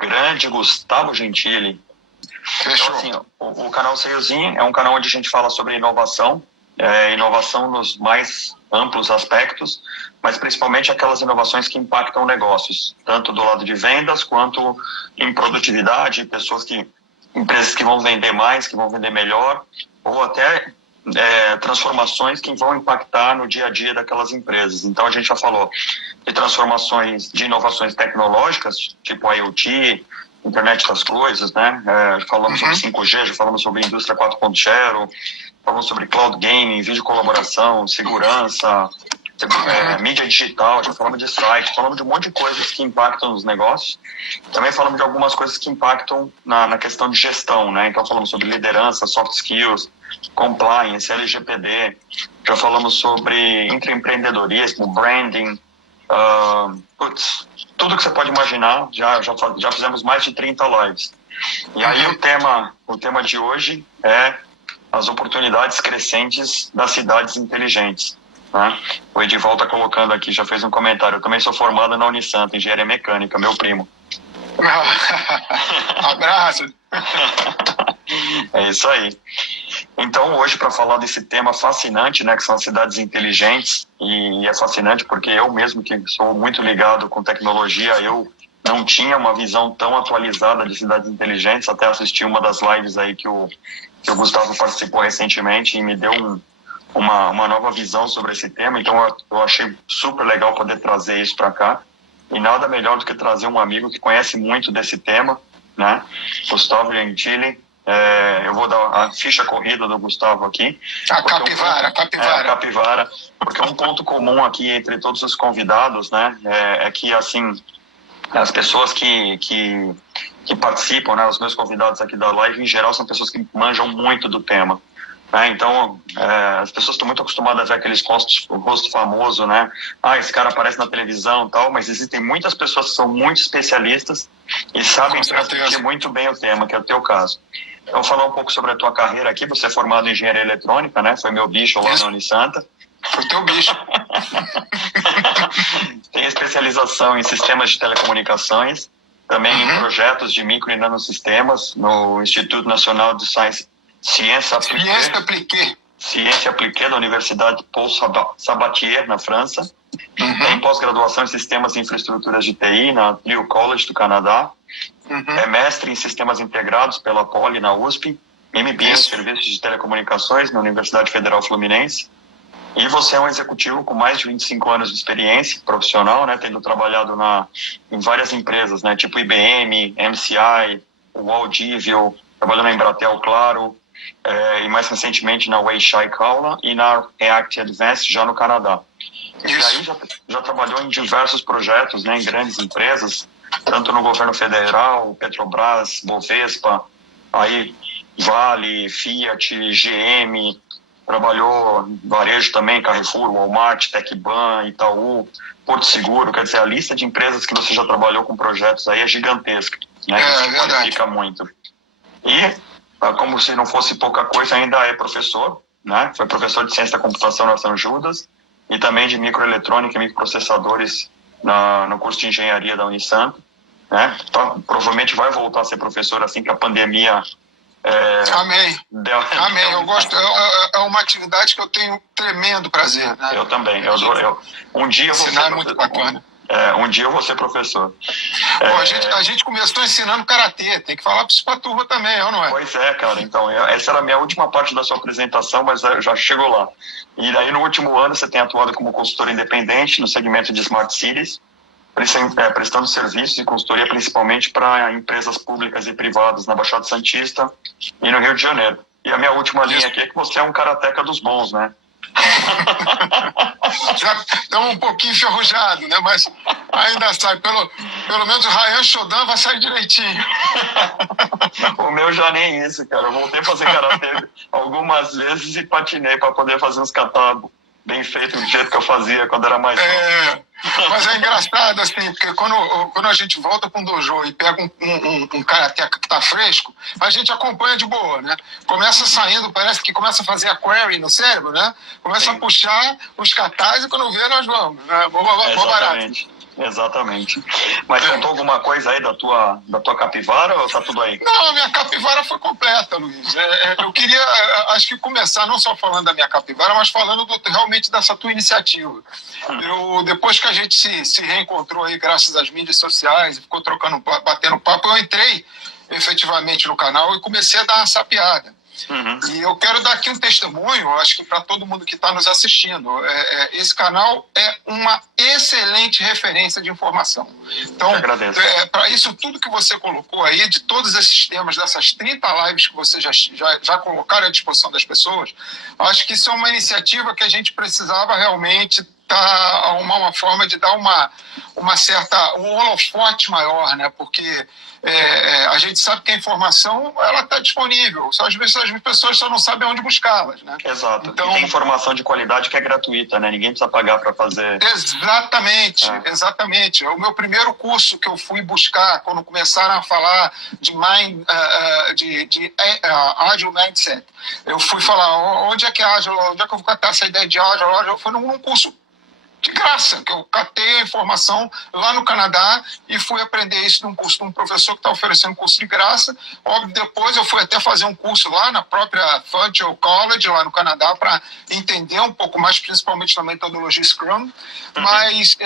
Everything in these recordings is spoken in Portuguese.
grande Gustavo Gentili. Fechou. Então, assim, o canal Salesin é um canal onde a gente fala sobre inovação, inovação nos mais amplos aspectos, mas principalmente aquelas inovações que impactam negócios, tanto do lado de vendas quanto em produtividade, empresas que vão vender mais, que vão vender melhor, ou até transformações que vão impactar no dia a dia daquelas empresas. Então a gente já falou de transformações, de inovações tecnológicas, tipo IoT, Internet das Coisas, né? Falamos sobre 5G, já falamos sobre indústria 4.0, falamos sobre cloud gaming, vídeo colaboração, segurança, mídia digital, já falamos de site, falamos de um monte de coisas que impactam nos negócios. Também falamos de algumas coisas que impactam na questão de gestão, né? Então falamos sobre liderança, soft skills, compliance, LGPD, já falamos sobre intraempreendedorismo, branding, tudo que você pode imaginar, já fizemos mais de 30 lives. E aí o tema de hoje é as oportunidades crescentes das cidades inteligentes. Né? O Edival está colocando aqui, já fez um comentário. Eu também sou formado na Unisanta, engenharia mecânica, meu primo. Abraço. É isso aí. Então, hoje, para falar desse tema fascinante, né, que são as cidades inteligentes, e é fascinante porque eu mesmo, que sou muito ligado com tecnologia, eu não tinha uma visão tão atualizada de cidades inteligentes, até assisti uma das lives aí que o Gustavo participou recentemente e me deu uma nova visão sobre esse tema, então eu achei super legal poder trazer isso para cá, e nada melhor do que trazer um amigo que conhece muito desse tema, né, Gustavo Gentili. Eu vou dar a ficha corrida do Gustavo aqui. A capivara. Porque um ponto comum aqui entre todos os convidados, né, é que, assim, as pessoas que participam, né, os meus convidados aqui da live, em geral, são pessoas que manjam muito do tema. Então, as pessoas estão muito acostumadas a ver aqueles rosto famoso, né? Esse cara aparece na televisão e tal, mas existem muitas pessoas que são muito especialistas e sabem transmitir muito bem o tema, que é o teu caso. Então, falar um pouco sobre a tua carreira aqui. Você é formado em engenharia eletrônica, né? Foi meu bicho lá na Unisanta. Foi teu bicho. Tem especialização em sistemas de telecomunicações, também em projetos de micro e nanosistemas no Instituto Nacional de Ciência Appliquée da Universidade Paul Sabatier, na França. Tem pós-graduação em sistemas e infraestruturas de TI na New College do Canadá. É mestre em sistemas integrados pela Poli na USP. MBA em serviços de telecomunicações na Universidade Federal Fluminense. E você é um executivo com mais de 25 anos de experiência profissional, né, tendo trabalhado em várias empresas, né, tipo IBM, MCI, Waldivio, trabalhou na Embratel, claro, e mais recentemente na Weichai Kaula e na React Advanced, já no Canadá. E aí já trabalhou em diversos projetos, né, em grandes empresas, tanto no governo federal, Petrobras, Bovespa, aí Vale, Fiat, GM, trabalhou em varejo também, Carrefour, Walmart, Tecban, Itaú, Porto Seguro. Quer dizer, a lista de empresas que você já trabalhou com projetos aí é gigantesca, né? Isso qualifica muito. E, como se não fosse pouca coisa, ainda é professor, né? Foi professor de ciência da computação na São Judas e também de microeletrônica e microprocessadores no curso de engenharia da Unisanta, né? Então, provavelmente vai voltar a ser professor assim que a pandemia... Amém. Eu gosto. É uma atividade que eu tenho tremendo prazer, né? Eu também. Um dia eu vou ensinar é muito bacana. Um dia eu vou ser professor. A gente começou ensinando karatê. Tem que falar isso pra turma também, não é? Pois é, cara. Então, essa era a minha última parte da sua apresentação, mas já chegou lá. E daí, no último ano, você tem atuado como consultor independente no segmento de Smart Cities, prestando serviços e consultoria principalmente para empresas públicas e privadas na Baixada Santista e no Rio de Janeiro. E a minha última linha aqui é que você é um karateca dos bons, né? Já estamos um pouquinho enferrujado, né? Mas ainda sai. Pelo menos o Ryan Shodan vai sair direitinho. O meu já nem isso, cara. Eu voltei a fazer karatê algumas vezes e patinei para poder fazer uns kata bem feitos do jeito que eu fazia quando era mais novo. Mas é engraçado, assim, porque quando a gente volta para um dojo e pega um karateca que tá fresco, a gente acompanha de boa, né? Começa saindo, parece que começa a fazer a query no cérebro, né? Começa a puxar os katas e quando vê, nós vamos, né? Bom barato. Exatamente. Mas faltou alguma coisa aí da tua capivara ou tá tudo aí? Não, a minha capivara foi completa, Luiz. Eu queria, acho que começar não só falando da minha capivara, mas falando realmente dessa tua iniciativa. Depois que a gente se reencontrou aí, graças às mídias sociais, e ficou batendo papo, eu entrei efetivamente no canal e comecei a dar uma sapeada. E eu quero dar aqui um testemunho, acho que para todo mundo que está nos assistindo. Esse canal é uma excelente referência de informação. Então, para isso tudo que você colocou aí, de todos esses temas, dessas 30 lives que você já colocaram à disposição das pessoas, acho que isso é uma iniciativa que a gente precisava realmente arrumar uma forma de dar um holofote maior, né? Porque a gente sabe que a informação ela está disponível, só às vezes as pessoas só não sabem onde buscá-las, né? Exato. Então, e tem informação de qualidade que é gratuita, né? Ninguém precisa pagar para fazer. Exatamente. O meu primeiro curso que eu fui buscar quando começaram a falar de Agile Mindset, eu fui falar onde é que é Agile, onde é que eu vou catar essa ideia de Agile? Eu fui num curso de graça, que eu catei a informação lá no Canadá e fui aprender isso num curso de um professor que está oferecendo curso de graça. Óbvio, depois eu fui até fazer um curso lá na própria Fudgel College, lá no Canadá, para entender um pouco mais, principalmente na metodologia Scrum. Mas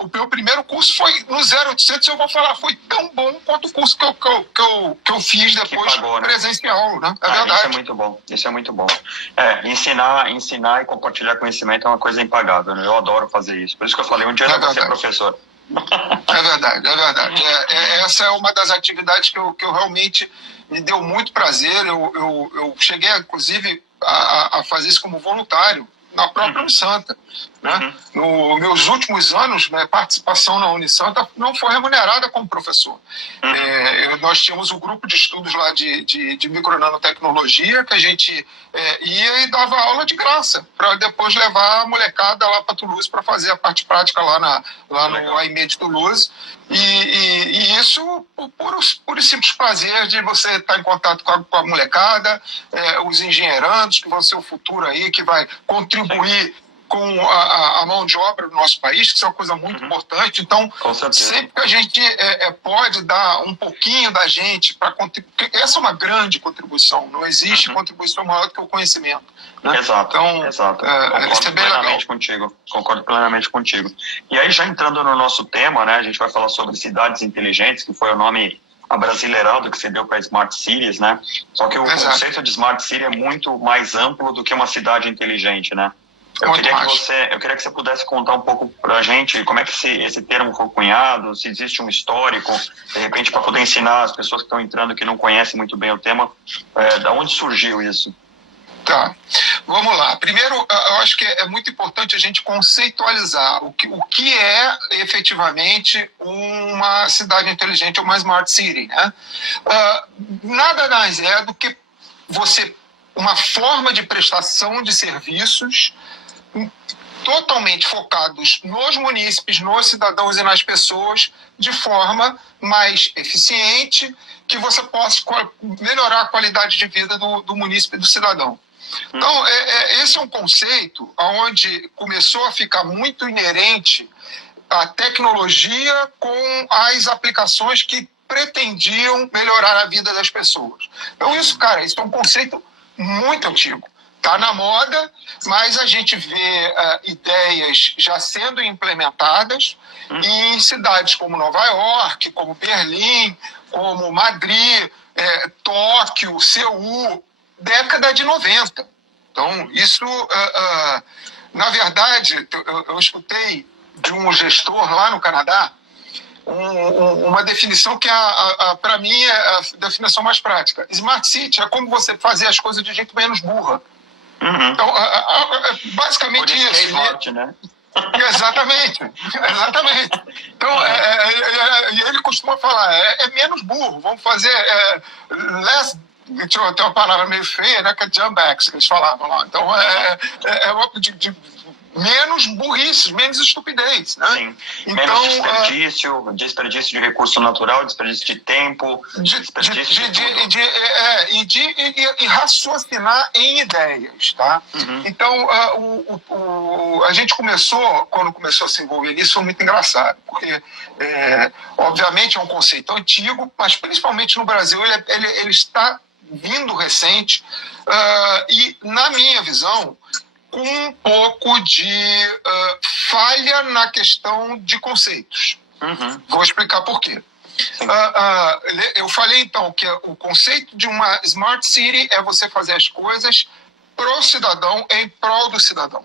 o meu primeiro curso foi no 0800, eu vou falar, foi tão bom quanto o curso que eu fiz depois pagou, né? Presencial, né? Verdade. Isso é muito bom, isso é muito bom. Ensinar e compartilhar conhecimento é uma coisa impagável, né? Eu adoro fazer isso. Por isso que eu falei, um dia eu vou ser professor. É verdade. Essa é uma das atividades que eu realmente me deu muito prazer. Eu cheguei, inclusive, a fazer isso como voluntário na própria Unisanta. Né? Nos meus últimos anos, minha participação na Unisanta não foi remunerada como professor. Nós tínhamos um grupo de estudos lá de micronanotecnologia que a gente ia e dava aula de graça, para depois levar a molecada lá para Toulouse para fazer a parte prática lá no AIME Toulouse. E isso por simples prazer de você estar em contato com a molecada, os engenheirandos, que vão ser o futuro aí, que vai contribuir com a mão de obra do nosso país, que isso é uma coisa muito importante. Então, sempre que a gente pode dar um pouquinho da gente para contribuir, essa é uma grande contribuição, não existe contribuição maior do que o conhecimento. Né? Exato. Concordo plenamente contigo. E aí, já entrando no nosso tema, né, a gente vai falar sobre cidades inteligentes, que foi o nome abrasileirado que você deu para Smart Cities, né? Só que o conceito de Smart City é muito mais amplo do que uma cidade inteligente, né? Eu queria que você pudesse contar um pouco para a gente como é que esse termo foi cunhado, se existe um histórico, de repente, para poder ensinar as pessoas que estão entrando, que não conhecem muito bem o tema, da onde surgiu isso? Tá, vamos lá. Primeiro, eu acho que é muito importante a gente conceitualizar o que é efetivamente uma cidade inteligente ou uma Smart City, né? Nada mais é do que uma forma de prestação de serviços totalmente focados nos munícipes, nos cidadãos e nas pessoas, de forma mais eficiente, que você possa melhorar a qualidade de vida do munícipe e do cidadão. Então, esse é um conceito onde começou a ficar muito inerente a tecnologia com as aplicações que pretendiam melhorar a vida das pessoas. Então, isso é um conceito muito antigo. Está na moda, mas a gente vê ideias já sendo implementadas em cidades como Nova York, como Berlim, como Madrid, Tóquio, Seul, década de 90. Então, isso, na verdade, eu escutei de um gestor lá no Canadá uma definição que, para mim, é a definição mais prática. Smart City é como você fazer as coisas de jeito menos burra. Então, basicamente isso. É smart, né? Exatamente. Então, ele costuma falar, é menos burro, vamos fazer less. Tinha uma palavra meio feia, né, que é jump backs, que eles falavam lá. Então, menos burrice, menos estupidez, né? Sim. Menos desperdício de recurso natural, desperdício de tempo, desperdício e raciocinar em ideias, tá? Então, a gente quando começou a se envolver nisso, foi muito engraçado, porque, obviamente, é um conceito antigo, mas principalmente no Brasil ele está vindo recente, e, na minha visão, com um pouco de falha na questão de conceitos. Vou explicar por quê. Eu falei, então, que o conceito de uma Smart City é você fazer as coisas pro cidadão, em prol do cidadão.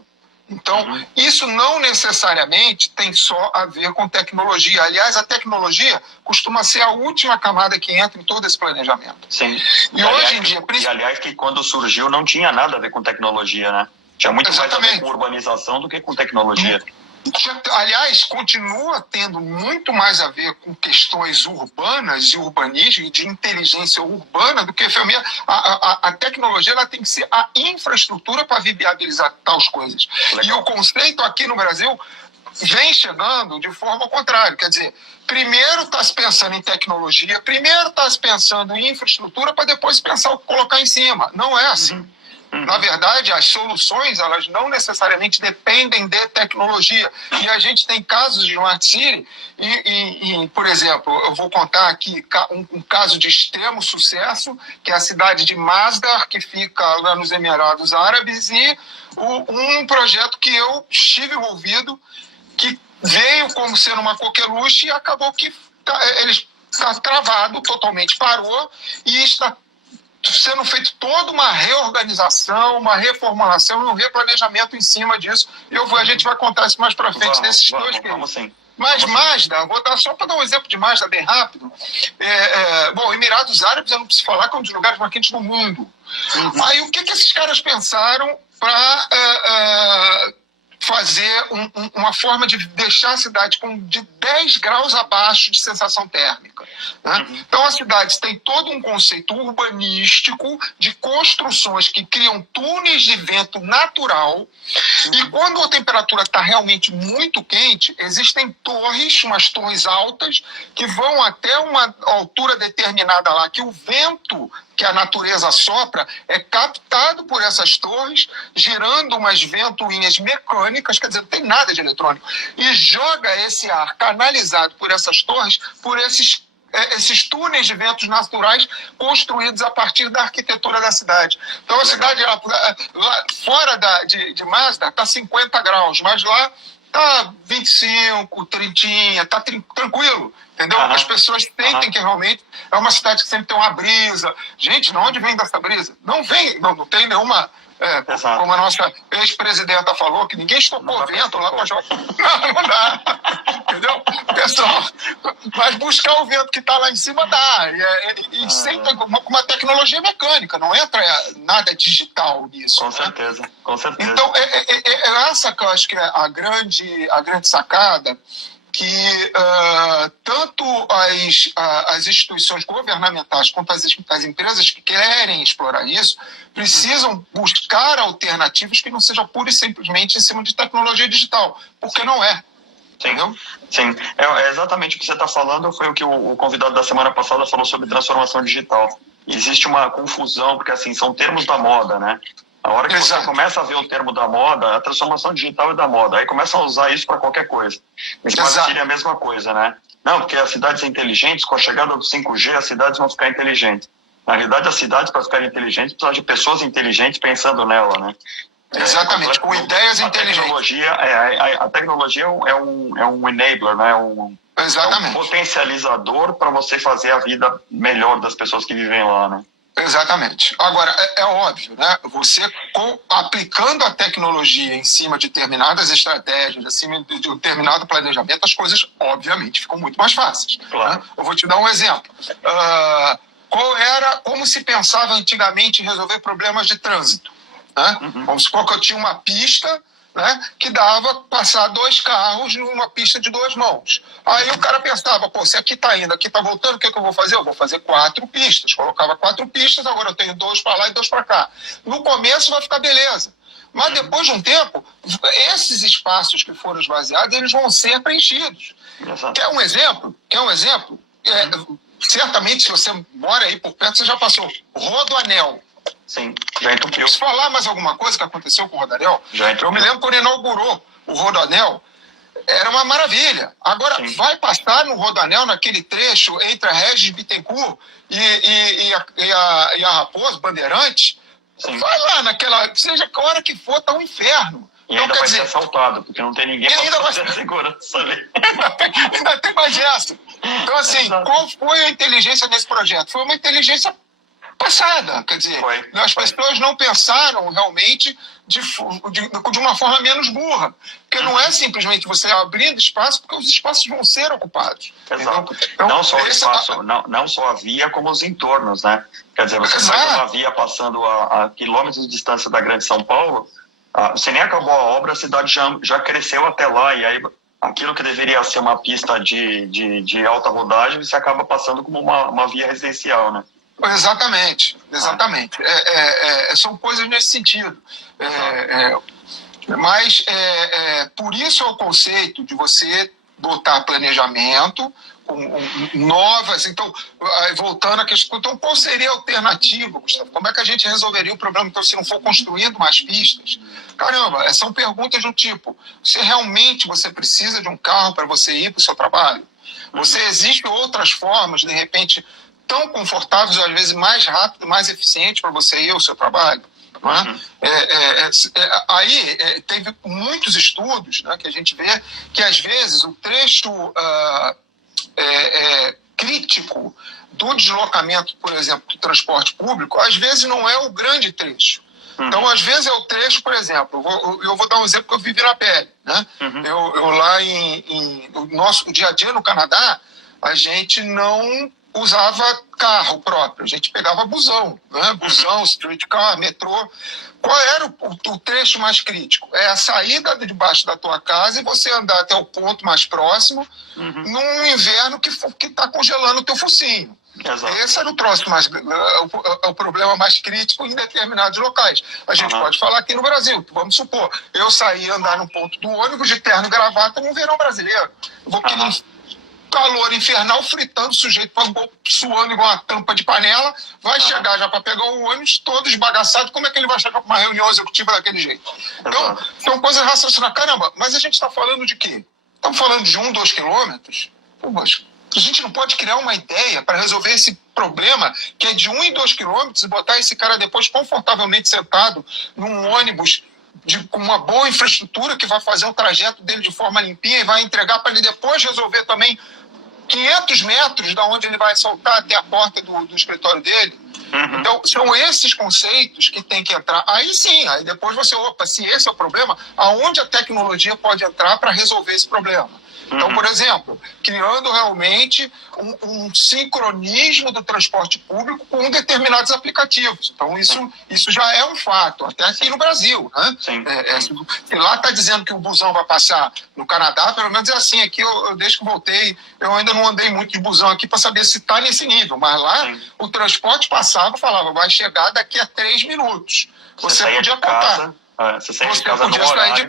Então, isso não necessariamente tem só a ver com tecnologia. Aliás, a tecnologia costuma ser a última camada que entra em todo esse planejamento. Sim. E hoje em dia... aliás, que quando surgiu não tinha nada a ver com tecnologia, né? Tinha muito mais a ver com urbanização do que com tecnologia. Aliás, continua tendo muito mais a ver com questões urbanas e urbanismo e de inteligência urbana do que a tecnologia. Ela tem que ser a infraestrutura para viabilizar tais coisas. Legal. E o conceito aqui no Brasil vem chegando de forma contrária. Quer dizer, primeiro está se pensando em tecnologia, primeiro está se pensando em infraestrutura para depois pensar o que colocar em cima. Não é assim. Na verdade, as soluções, elas não necessariamente dependem de tecnologia. E a gente tem casos de Smart City, por exemplo, eu vou contar aqui um caso de extremo sucesso, que é a cidade de Masdar, que fica lá nos Emirados Árabes, e um projeto que eu estive envolvido, que veio como sendo uma coqueluche e acabou que ele está travado, totalmente parou, e está sendo feito toda uma reorganização, uma reformulação e um replanejamento em cima disso. E a gente vai contar isso mais para frente desses dois casos. Mas Masdar, vou dar só para dar um exemplo de Masdar bem rápido. Bom, Emirados Árabes, eu não preciso falar, que é um dos lugares mais quentes do mundo. Aí o que esses caras pensaram para fazer uma forma de deixar a cidade de 10 graus abaixo de sensação térmica, né? Então a cidade tem todo um conceito urbanístico de construções que criam túneis de vento natural, e quando a temperatura está realmente muito quente, existem torres, umas torres altas, que vão até uma altura determinada lá, que o vento que a natureza sopra é captado por essas torres, gerando umas ventoinhas mecânicas, quer dizer, não tem nada de eletrônico, e joga esse ar canalizado por essas torres, por esses túneis de ventos naturais construídos a partir da arquitetura da cidade. Então a cidade lá fora de Masdar está 50 graus, mas lá está 25, 30, está tranquilo. Entendeu? As pessoas sentem que realmente é uma cidade que sempre tem uma brisa. Gente, de onde vem dessa brisa? Não vem, não tem nenhuma... como a nossa ex-presidenta falou, que ninguém estocou vento lá para jogar. Não dá. Entendeu? Pessoal, mas buscar o vento que está lá em cima dá. E sempre com uma tecnologia mecânica, não entra nada digital nisso. Com certeza, com certeza. Então, essa que eu acho que é a grande sacada, que tanto as instituições governamentais quanto as empresas que querem explorar isso precisam buscar alternativas que não sejam pura e simplesmente em cima de tecnologia digital, porque não é. Entendeu? Sim, é exatamente o que você está falando, foi o que o convidado da semana passada falou sobre transformação digital. Existe uma confusão, porque assim, são termos da moda, né? A hora que você começa a ver o termo da moda, a transformação digital é da moda. Aí começam a usar isso para qualquer coisa. Smart City é a mesma coisa, né? Não, porque as cidades são inteligentes, com a chegada do 5G, as cidades vão ficar inteligentes. Na realidade, as cidades, para ficarem inteligentes, precisam de pessoas inteligentes pensando nela, né? Exatamente, com ideias inteligentes. A tecnologia é um enabler, né? Exatamente. É um potencializador para você fazer a vida melhor das pessoas que vivem lá, né? Exatamente. Agora, é óbvio, né? Você aplicando a tecnologia em cima de determinadas estratégias, acima de determinado planejamento, as coisas, obviamente, ficam muito mais fáceis. Claro. Né? Eu vou te dar um exemplo. Como se pensava antigamente em resolver problemas de trânsito? Né? Vamos supor que eu tinha uma pista, né, que dava passar 2 carros numa pista de 2 mãos. Aí o cara pensava, se aqui está indo, aqui está voltando, o que eu vou fazer? Eu vou fazer 4 pistas. Colocava 4 pistas, agora eu tenho 2 para lá e 2 para cá. No começo vai ficar beleza. Mas depois de um tempo, esses espaços que foram esvaziados, eles vão ser preenchidos. Exato. Quer um exemplo? Certamente, se você mora aí por perto, você já passou. Rodoanel. Sim, já entupiu. Se falar mais alguma coisa que aconteceu com o Rodoanel, Já entupiu. eu me lembro quando inaugurou o Rodoanel, era uma maravilha. Agora, Sim. vai passar no Rodoanel, naquele trecho entre a Regis Bittencourt e a Raposo, Bandeirantes, Sim. vai lá naquela... Seja que hora que for, tá um inferno. E então, ainda vai ser assaltado, porque não tem ninguém para fazer a segurança ali. Ainda tem mais essa. Então, assim, qual foi a inteligência desse projeto? Foi uma inteligência passada, quer dizer, as pessoas não pensaram realmente de uma forma menos burra, porque não é simplesmente você abrindo espaço, porque os espaços vão ser ocupados. Exato. Então, não só o espaço, não só a via, como os entornos, né? Quer dizer, você faz uma via passando a quilômetros de distância da Grande São Paulo, você nem acabou a obra, a cidade já cresceu até lá, e aí aquilo que deveria ser uma pista de alta rodagem, você acaba passando como uma via residencial, né? Exatamente. São coisas nesse sentido. Mas por isso é o conceito de você botar planejamento com novas... Então, voltando à questão, então, qual seria a alternativa, Gustavo? Como é que a gente resolveria o problema, então, se não for construindo mais pistas? Caramba, são perguntas do tipo, se realmente você precisa de um carro para você ir para o seu trabalho? Existem outras formas, de repente, tão confortáveis, às vezes mais rápido, mais eficiente para você ir ao seu trabalho? Aí teve muitos estudos, né, que a gente vê que às vezes o trecho crítico do deslocamento, por exemplo, do transporte público, às vezes não é o grande trecho. Então, às vezes é o trecho, por exemplo, eu vou dar um exemplo que eu vivi na pele, né? Eu lá no nosso dia a dia no Canadá, a gente não usava carro próprio, a gente pegava busão, né? Busão, streetcar, metrô. Qual era o trecho mais crítico? É a saída de debaixo da tua casa e você andar até o ponto mais próximo num inverno que está congelando o teu focinho. Exato. Esse era o problema mais crítico em determinados locais. A gente pode falar aqui no Brasil, vamos supor, eu saí andar no ponto do ônibus de terno e gravata no verão brasileiro. Eu vou aqui num calor infernal, fritando, o sujeito suando igual uma tampa de panela, vai chegar já para pegar o ônibus todo esbagaçado, como é que ele vai chegar para uma reunião executiva daquele jeito? Então, são coisas raciocinadas. Caramba, mas a gente está falando de quê? Estamos falando de 1, 2 quilômetros? Pô, mas a gente não pode criar uma ideia para resolver esse problema que é de 1 e 2 quilômetros e botar esse cara depois confortavelmente sentado num ônibus com uma boa infraestrutura que vai fazer o trajeto dele de forma limpinha e vai entregar para ele depois resolver também 500 metros da onde ele vai soltar até a porta do escritório dele. Então, são esses conceitos que tem que entrar. Aí sim, aí depois se esse é o problema, aonde a tecnologia pode entrar para resolver esse problema? Então, por exemplo, criando realmente um sincronismo do transporte público com determinados aplicativos. Então, isso já é um fato, até aqui no Brasil. Né? Se lá está dizendo que o busão vai passar no Canadá, pelo menos é assim. Aqui, eu desde que voltei, eu ainda não andei muito de busão aqui para saber se está nesse nível. Mas lá, o transporte passava, falava, vai chegar daqui a 3 minutos. Você podia contar. Você saía de casa no horário.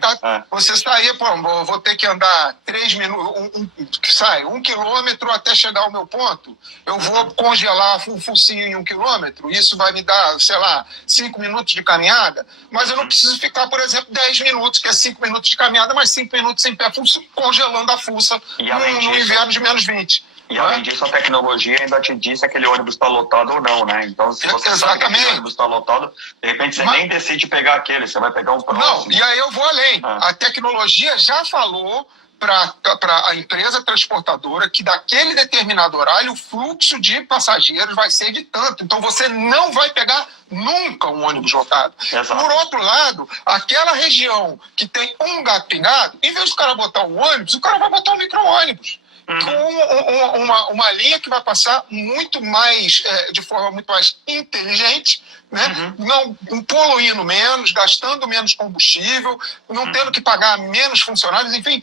Você saía, vou ter que andar 3 minutos, 1 quilômetro até chegar ao meu ponto. Eu vou congelar o focinho em 1 quilômetro, isso vai me dar, 5 minutos de caminhada, mas eu não preciso ficar, por exemplo, 10 minutos, que é 5 minutos de caminhada, mas 5 minutos em pé, congelando a fuça no inverno de menos 20. E além disso, a tecnologia ainda te diz se aquele ônibus está lotado ou não, né? Então, se você sabe que aquele ônibus está lotado, de repente você nem decide pegar aquele, você vai pegar um próximo. Não, e aí eu vou além. A tecnologia já falou para a empresa transportadora que daquele determinado horário o fluxo de passageiros vai ser de tanto. Então, você não vai pegar nunca um ônibus lotado. Exato. Por outro lado, aquela região que tem um gato pingado, em vez do cara botar um ônibus, o cara vai botar um micro-ônibus. Com uma linha que vai passar muito mais, de forma muito mais inteligente, né? Não poluindo menos, gastando menos combustível, não tendo que pagar menos funcionários, enfim,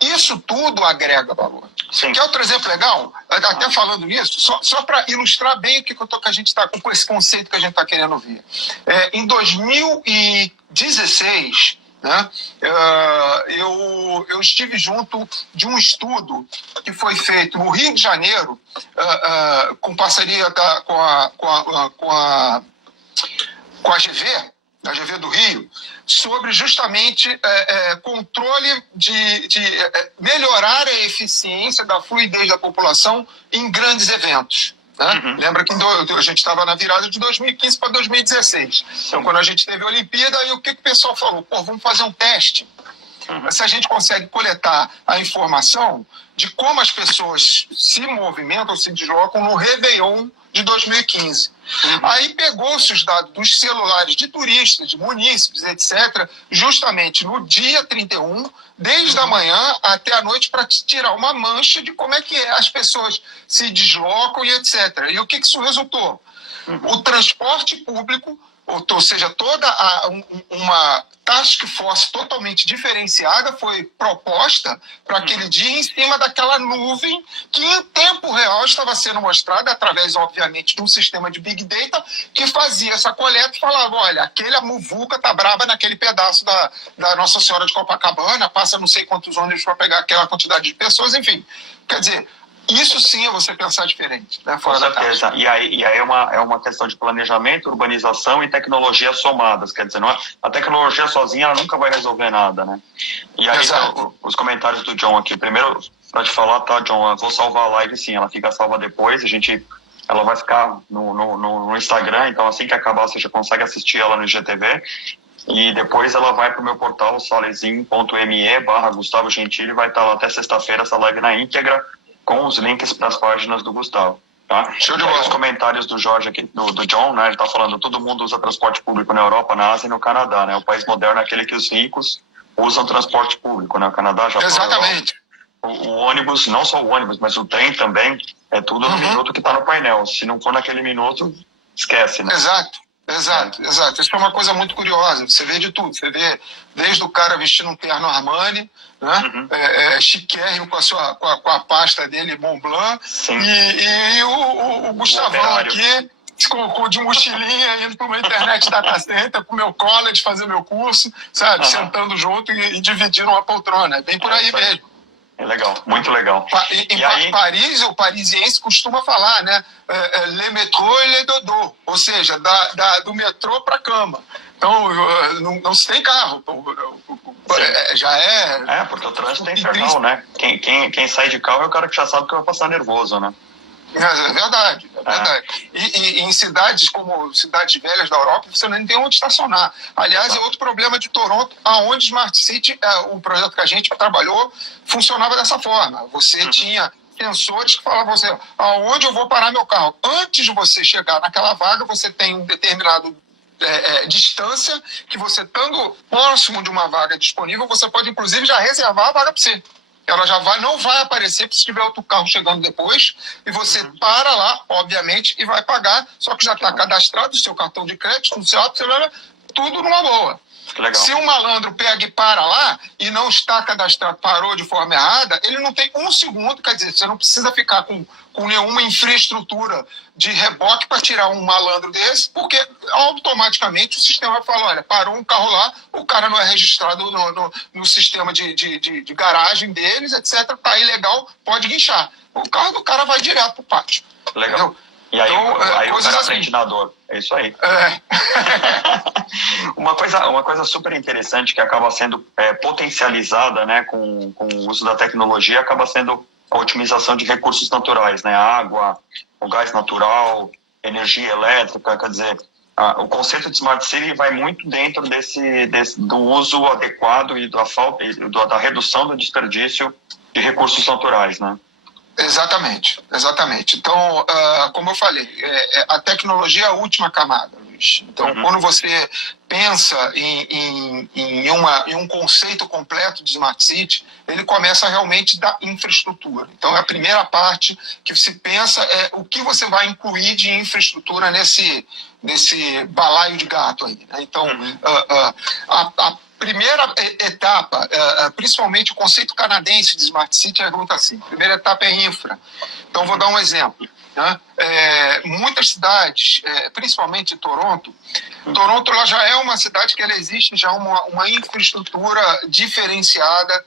isso tudo agrega valor. Quer outro exemplo legal? Até falando nisso, só para ilustrar bem o que a gente está com esse conceito que a gente está querendo ver. Em 2014, 2016, né, eu estive junto de um estudo que foi feito no Rio de Janeiro, com parceria com a GV do Rio, sobre justamente controle de melhorar a eficiência da fluidez da população em grandes eventos. Né? Uhum. Lembra que a gente estava na virada de 2015 para 2016. Então, quando a gente teve a Olimpíada, aí o que o pessoal falou? Pô, vamos fazer um teste. Uhum. Se a gente consegue coletar a informação de como as pessoas se movimentam, se deslocam no Réveillon de 2015. Uhum. Aí pegou-se os dados dos celulares de turistas, de munícipes, etc., justamente no dia 31, desde a manhã até a noite, para tirar uma mancha de como é que as pessoas se deslocam e etc. E o que isso resultou? Uhum. O transporte público, ou seja, toda uma task force totalmente diferenciada foi proposta para aquele dia em cima daquela nuvem que em tempo real estava sendo mostrada através, obviamente, de um sistema de Big Data que fazia essa coleta e falava, olha, aquela muvuca tá brava naquele pedaço da Nossa Senhora de Copacabana, passa não sei quantos ônibus para pegar aquela quantidade de pessoas, enfim. Quer dizer, isso sim é você pensar diferente, né? Fora da caixa. E aí é uma questão de planejamento, urbanização e tecnologia somadas. Quer dizer, a tecnologia sozinha ela nunca vai resolver nada, né? E aí os comentários do John aqui. Primeiro, para te falar, tá, John? Eu vou salvar a live sim, ela fica salva depois. Ela vai ficar no Instagram, então assim que acabar você já consegue assistir ela no IGTV. E depois ela vai para o meu portal, salesim.me/Gustavo Gentili, vai estar lá até sexta-feira essa live na íntegra, com os links para as páginas do Gustavo, tá? Show de bola. Os comentários do Jorge aqui, do John, né? Ele está falando, todo mundo usa transporte público na Europa, na Ásia e no Canadá, né? O país moderno é aquele que os ricos usam transporte público, né? O Canadá, Japão... Exatamente. O ônibus, não só o ônibus, mas o trem também, é tudo no minuto que está no painel. Se não for naquele minuto, esquece, né? Exato. Isso é uma coisa muito curiosa. Você vê de tudo. Você vê desde o cara vestindo um terno Armani, né? Chiquérrimo com a pasta dele, Montblanc, e o Gustavão aqui, de mochilinha, indo para uma internet data center, para o meu college, fazer meu curso, sabe? Sentando junto e dividindo uma poltrona. É bem por aí mesmo. É legal, muito legal. Em Paris, o parisiense costuma falar, né? Le métro et le dodo, ou seja, do metrô para a cama. Então, não se tem carro. Já é... porque o trânsito é infernal, né? Quem sai de carro é o cara que já sabe que vai passar nervoso, né? É verdade. E em cidades como cidades velhas da Europa, você nem tem onde estacionar. Aliás, é outro problema de Toronto, aonde Smart City, o projeto que a gente trabalhou, funcionava dessa forma. Você tinha sensores que falavam assim, aonde eu vou parar meu carro? Antes de você chegar naquela vaga, você tem um determinado distância, que você estando próximo de uma vaga disponível, você pode inclusive já reservar a vaga para você. Ela não vai aparecer se tiver outro carro chegando depois, e você para lá, obviamente, e vai pagar, só que já está cadastrado o seu cartão de crédito, no seu app, tudo numa boa. Legal. Se um malandro pega e para lá e não está cadastrado, parou de forma errada, ele não tem um segundo, quer dizer, você não precisa ficar com nenhuma infraestrutura de reboque para tirar um malandro desse, porque automaticamente o sistema vai falar, olha, parou um carro lá, o cara não é registrado no sistema de garagem deles, etc, tá ilegal, pode guinchar. O carro do cara vai direto pro pátio. Legal. Entendeu? E aí, então, aí o cara aprende na dor. É isso aí. Uma coisa super interessante que acaba sendo potencializada, né, com o uso da tecnologia, acaba sendo a otimização de recursos naturais, né, a água, o gás natural, energia elétrica. Quer dizer, o conceito de Smart City vai muito dentro do uso adequado e da redução do desperdício de recursos naturais, né? Exatamente. Então, como eu falei, a tecnologia é a última camada, Luiz. Então, quando você pensa em um conceito completo de Smart City, ele começa realmente da infraestrutura. Então, a primeira parte que se pensa é o que você vai incluir de infraestrutura nesse balaio de gato aí, né? Então, a primeira etapa, principalmente o conceito canadense de Smart City, é muito assim. A primeira etapa é infra. Então, vou dar um exemplo. né? Muitas cidades, principalmente Toronto, ela já é uma cidade que ela existe já uma infraestrutura diferenciada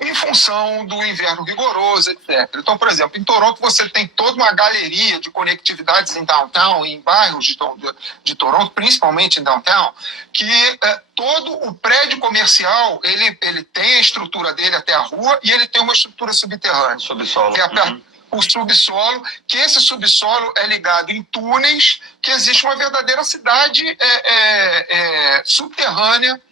em função do inverno rigoroso, etc. Então, por exemplo, em Toronto você tem toda uma galeria de conectividades em downtown, em bairros de Toronto, principalmente em downtown, que todo o prédio comercial, ele tem a estrutura dele até a rua e ele tem uma estrutura subterrânea. Subsolo. Que é o subsolo, que esse subsolo é ligado em túneis, que existe uma verdadeira cidade subterrânea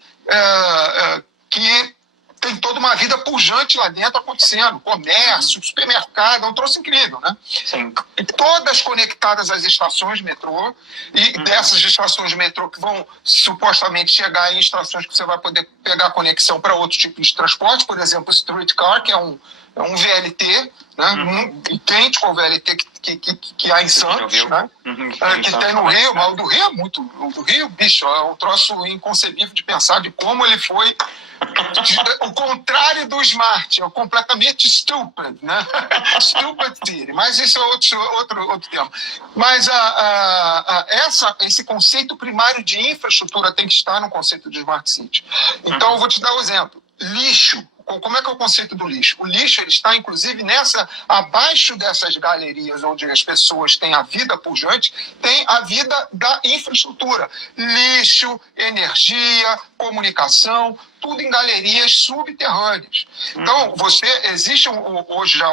que tem toda uma vida pujante lá dentro acontecendo, comércio, supermercado, é um troço incrível, né? Sim. Todas conectadas às estações de metrô, e dessas estações de metrô que vão supostamente chegar em estações que você vai poder pegar conexão para outro tipo de transporte, por exemplo, o streetcar, que é um VLT, né? Idêntico ao VLT que há em Santos, né? Que tem no Rio, mas o do Rio é muito... O do Rio, bicho, é um troço inconcebível de pensar de como ele foi... O contrário do smart, é completamente stupid, né? Stupid city, mas isso é outro tema. Mas esse conceito primário de infraestrutura tem que estar no conceito de smart city. Então, eu vou te dar um exemplo. Lixo. Como é que é o conceito do lixo? O lixo ele está, inclusive, abaixo dessas galerias onde as pessoas têm a vida pujante, tem a vida da infraestrutura. Lixo, energia, comunicação, tudo em galerias subterrâneas. Então, existe hoje já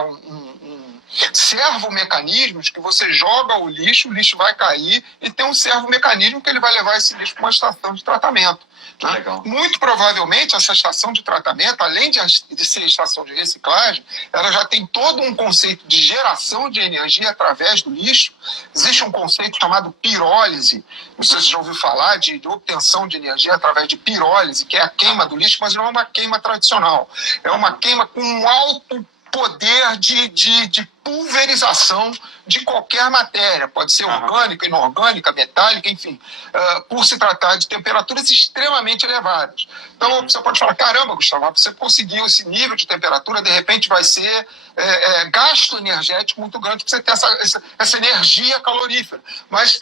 servo-mecanismos que você joga o lixo vai cair e tem um servo-mecanismo que ele vai levar esse lixo para uma estação de tratamento. Legal. Muito provavelmente essa estação de tratamento, além de ser estação de reciclagem, ela já tem todo um conceito de geração de energia através do lixo. Existe um conceito chamado pirólise, não sei se você já ouviu falar, de obtenção de energia através de pirólise, que é a queima do lixo, mas não é uma queima tradicional. É uma queima com um alto poder de pulverização de qualquer matéria, pode ser orgânica, inorgânica, metálica, enfim, por se tratar de temperaturas extremamente elevadas. Então, você pode falar, caramba, Gustavo, mas você conseguiu esse nível de temperatura, de repente vai ser gasto energético muito grande para você ter essa energia calorífera. Mas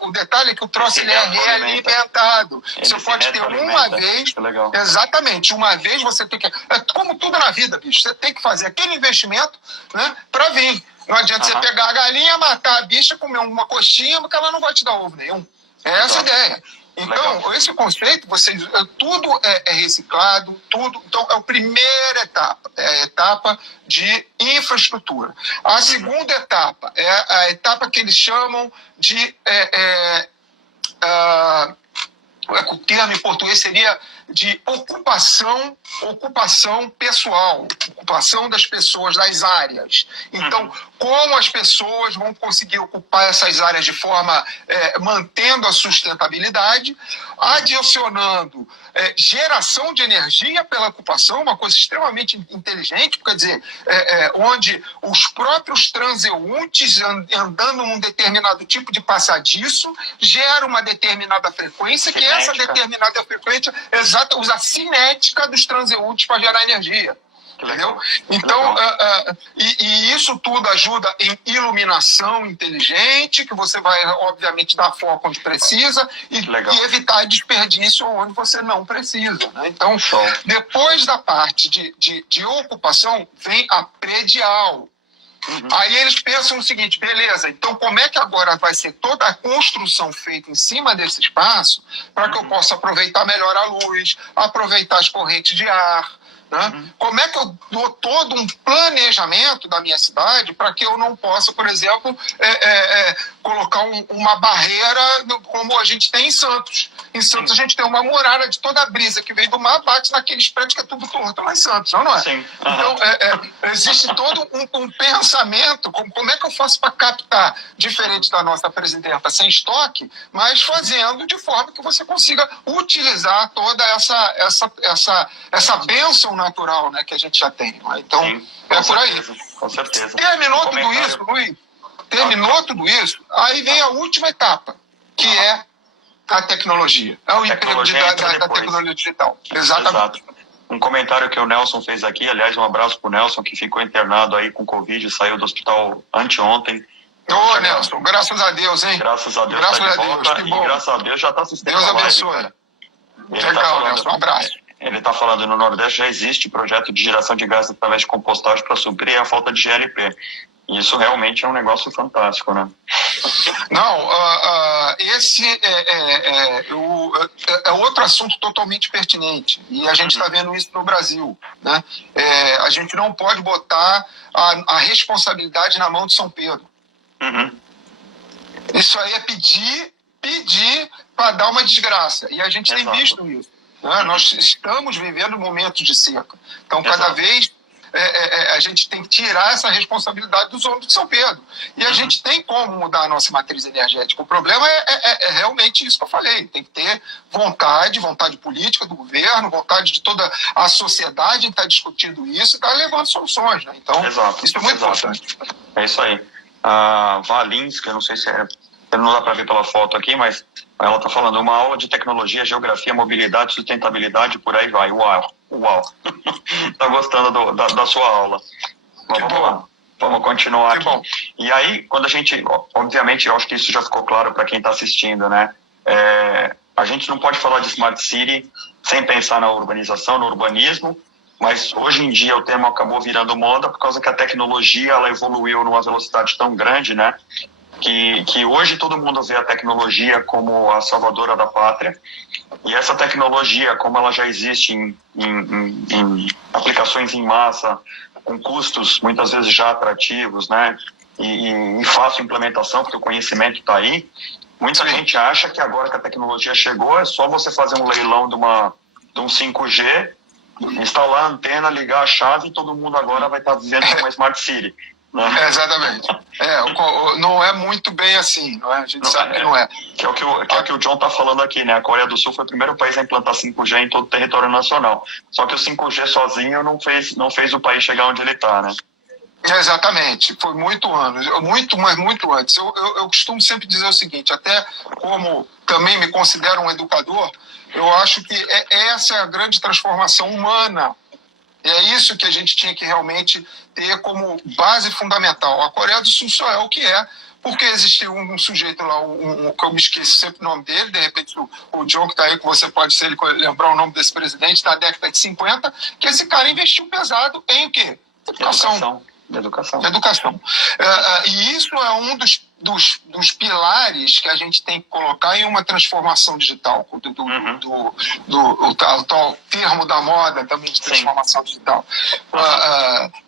o detalhe é que o troço ele é realimentado. Você pode ter uma vez... Exatamente. Uma vez você tem que... como tudo na vida, bicho. Você tem que fazer aquele investimento, né, para vir. Não adianta você pegar a galinha, matar a bicha, comer uma coxinha, porque ela não vai te dar ovo nenhum. É essa a ideia. Então, esse conceito, tudo é reciclado, tudo. Então, é a primeira etapa, é a etapa de infraestrutura. A segunda etapa é a etapa que eles chamam de... o termo em português seria de ocupação pessoal, ocupação das pessoas, das áreas. Então, como as pessoas vão conseguir ocupar essas áreas de forma mantendo a sustentabilidade, adicionando geração de energia pela ocupação, uma coisa extremamente inteligente, quer dizer, onde os próprios transeuntes andando num determinado tipo de passadiço gera uma determinada frequência, que essa determinada frequência usa a cinética dos transeuntes para gerar energia. Entendeu? Então, e isso tudo ajuda em iluminação inteligente, que você vai, obviamente, dar foco onde precisa e evitar desperdício onde você não precisa. Né? Então, depois da parte de ocupação, vem a predial. Aí eles pensam no seguinte, beleza, então como é que agora vai ser toda a construção feita em cima desse espaço para que eu possa aproveitar melhor a luz, aproveitar as correntes de ar, né? Como é que eu dou todo um planejamento da minha cidade para que eu não possa, por exemplo, colocar uma barreira como a gente tem em Santos. Em Santos a gente tem uma muralha de toda a brisa que vem do mar, bate naqueles prédios que é tudo torto lá em Santos, não é? Sim. Então, existe todo um pensamento, como é que eu faço para captar, diferente da nossa presidenta, sem estoque, mas fazendo de forma que você consiga utilizar toda essa bênção natural, né, que a gente já tem. Né? Então, Sim, por aí. Com certeza. Terminou tudo isso, Luiz? Terminou tudo isso? Aí vem a última etapa, que é a tecnologia. É o emprego da tecnologia digital. Exatamente. Exato. Um comentário que o Nelson fez aqui, aliás, um abraço para o Nelson, que ficou internado aí com Covid, saiu do hospital anteontem, Ô, Nelson, graças a Deus, hein? Graças a Deus, graças tá de a Deus, volta, que bom. e graças a Deus já está assistindo Deus a live, abençoe. cara. Legal, Nelson, um abraço. Ele está falando, no Nordeste já existe projeto de geração de gás através de compostagem para suprir a falta de GLP. E isso realmente é um negócio fantástico, né? Não, esse é outro assunto totalmente pertinente. E a gente está vendo isso no Brasil, né? A gente não pode botar a responsabilidade na mão de São Pedro. Isso aí é pedir para dar uma desgraça. E a gente tem visto isso. Né? Nós estamos vivendo momentos de seca. Então, cada vez a gente tem que tirar essa responsabilidade dos homens de São Pedro. E a gente tem como mudar a nossa matriz energética. O problema é realmente isso que eu falei. Tem que ter vontade política do governo, vontade de toda a sociedade em estar discutindo isso e estar levando soluções. Né? Então, isso é muito importante. É isso aí. A Valins, que eu não sei se não dá para ver pela foto aqui, mas ela está falando uma aula de tecnologia, geografia, mobilidade, sustentabilidade, por aí vai. Uau. Tá gostando da sua aula. Mas vamos lá. Vamos continuar aqui. Bom. E aí, quando a gente, obviamente, eu acho que isso já ficou claro para quem está assistindo, né? A gente não pode falar de Smart City sem pensar na urbanização, no urbanismo, mas hoje em dia o tema acabou virando moda por causa que a tecnologia ela evoluiu numa velocidade tão grande, né? Que hoje todo mundo vê a tecnologia como a salvadora da pátria, e essa tecnologia, como ela já existe em aplicações em massa, com custos muitas vezes já atrativos, né, e fácil implementação, porque o conhecimento está aí, muita gente acha que agora que a tecnologia chegou, é só você fazer um leilão de um 5G, instalar a antena, ligar a chave, e todo mundo agora vai estar vivendo uma Smart City. Exatamente. Não é muito bem assim, não é? A gente sabe que não é. Que é o que o John está falando aqui, né? A Coreia do Sul foi o primeiro país a implantar 5G em todo o território nacional. Só que o 5G sozinho não fez o país chegar onde ele está, né? Exatamente. Foi muito antes. Eu costumo sempre dizer o seguinte, até como também me considero um educador, eu acho que essa é a grande transformação humana. É isso que a gente tinha que realmente ter como base fundamental. A Coreia do Sul só é o que é, porque existiu um sujeito lá, que eu me esqueço sempre o nome dele, de repente o John que está aí, que você pode ser ele lembrar o nome desse presidente da década de 50, que esse cara investiu pesado em o quê? Educação. E isso é um dos pilares que a gente tem que colocar em uma transformação digital, o tal termo da moda também de transformação digital.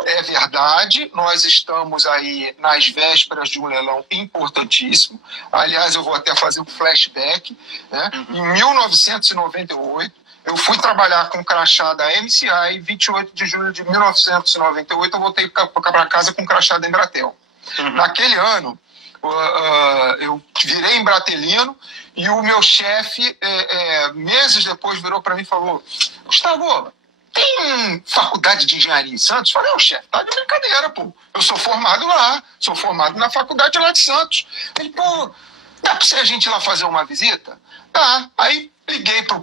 É verdade, nós estamos aí nas vésperas de um leilão importantíssimo. Aliás, eu vou até fazer um flashback, né? Em 1998, eu fui trabalhar com crachá da MCI, 28 de julho de 1998, eu voltei para casa com crachá da Embratel. Naquele ano, eu virei embratelino e o meu chefe, meses depois, virou para mim e falou: Gustavo, tem faculdade de engenharia em Santos? Eu falei: chefe, tá de brincadeira, pô. Eu sou formado lá, sou formado na faculdade lá de Santos. Ele, pô, dá para a gente ir lá fazer uma visita? Tá. Aí liguei para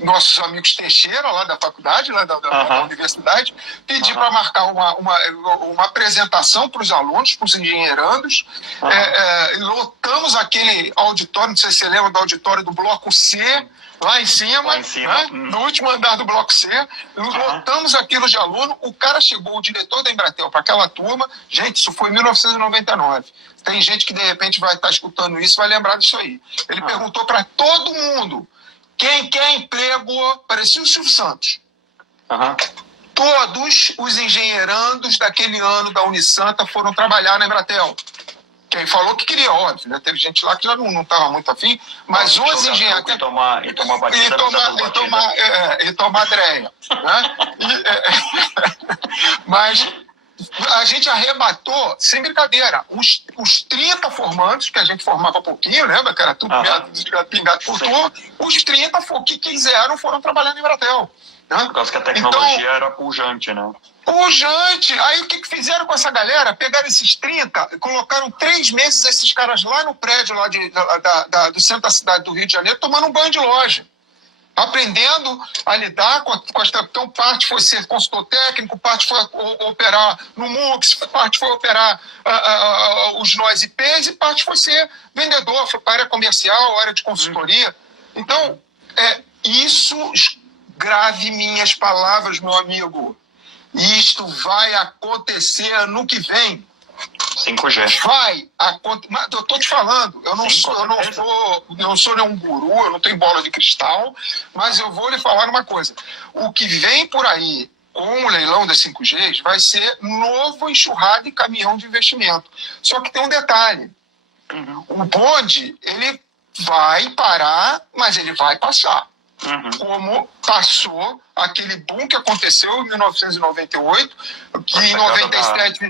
nossos amigos Teixeira, lá da faculdade, lá da universidade, pedi para marcar uma apresentação para os alunos, para os engenheirandos. Lotamos aquele auditório, não sei se você lembra do auditório do Bloco C, lá em cima. Né? No último andar do Bloco C. Lotamos aquilo de aluno. O cara chegou, o diretor da Embratel, para aquela turma. Gente, isso foi em 1999. Tem gente que de repente vai estar escutando isso, vai lembrar disso aí. Ele perguntou para todo mundo: quem quer emprego? Parecia o Silvio Santos. Todos os engenheirandos daquele ano da Unisanta foram trabalhar na Embratel. Quem falou que queria, óbvio, né? Teve gente lá que já não estava muito afim, mas os engenheiros... E tomar dreia. Né? Mas a gente arrebatou, sem brincadeira, os 30 formandos, que a gente formava pouquinho, lembra? Que era tudo pingado por turma. Os 30 que quiseram foram trabalhar na Embratel. Né? Por causa que a tecnologia era pujante, né? Pujante! Aí o que fizeram com essa galera? Pegaram esses 30, colocaram 3 meses esses caras lá no prédio lá do centro da cidade do Rio de Janeiro, tomando um banho de loja. aprendendo a lidar com as... Então, parte foi ser consultor técnico, parte foi operar no MUX, parte foi operar os nós IPs, e parte foi ser vendedor, foi para a área comercial, área de consultoria. Então, isso, grave minhas palavras, meu amigo, isto vai acontecer ano que vem. 5G. Vai acontecer. Mas eu estou te falando, eu não sou nenhum guru, eu não tenho bola de cristal, mas eu vou lhe falar uma coisa. O que vem por aí com o leilão das 5Gs vai ser novo enxurrada e caminhão de investimento. Só que tem um detalhe. O bonde, ele vai parar, mas ele vai passar. Como passou aquele boom que aconteceu em 1998, que em 97,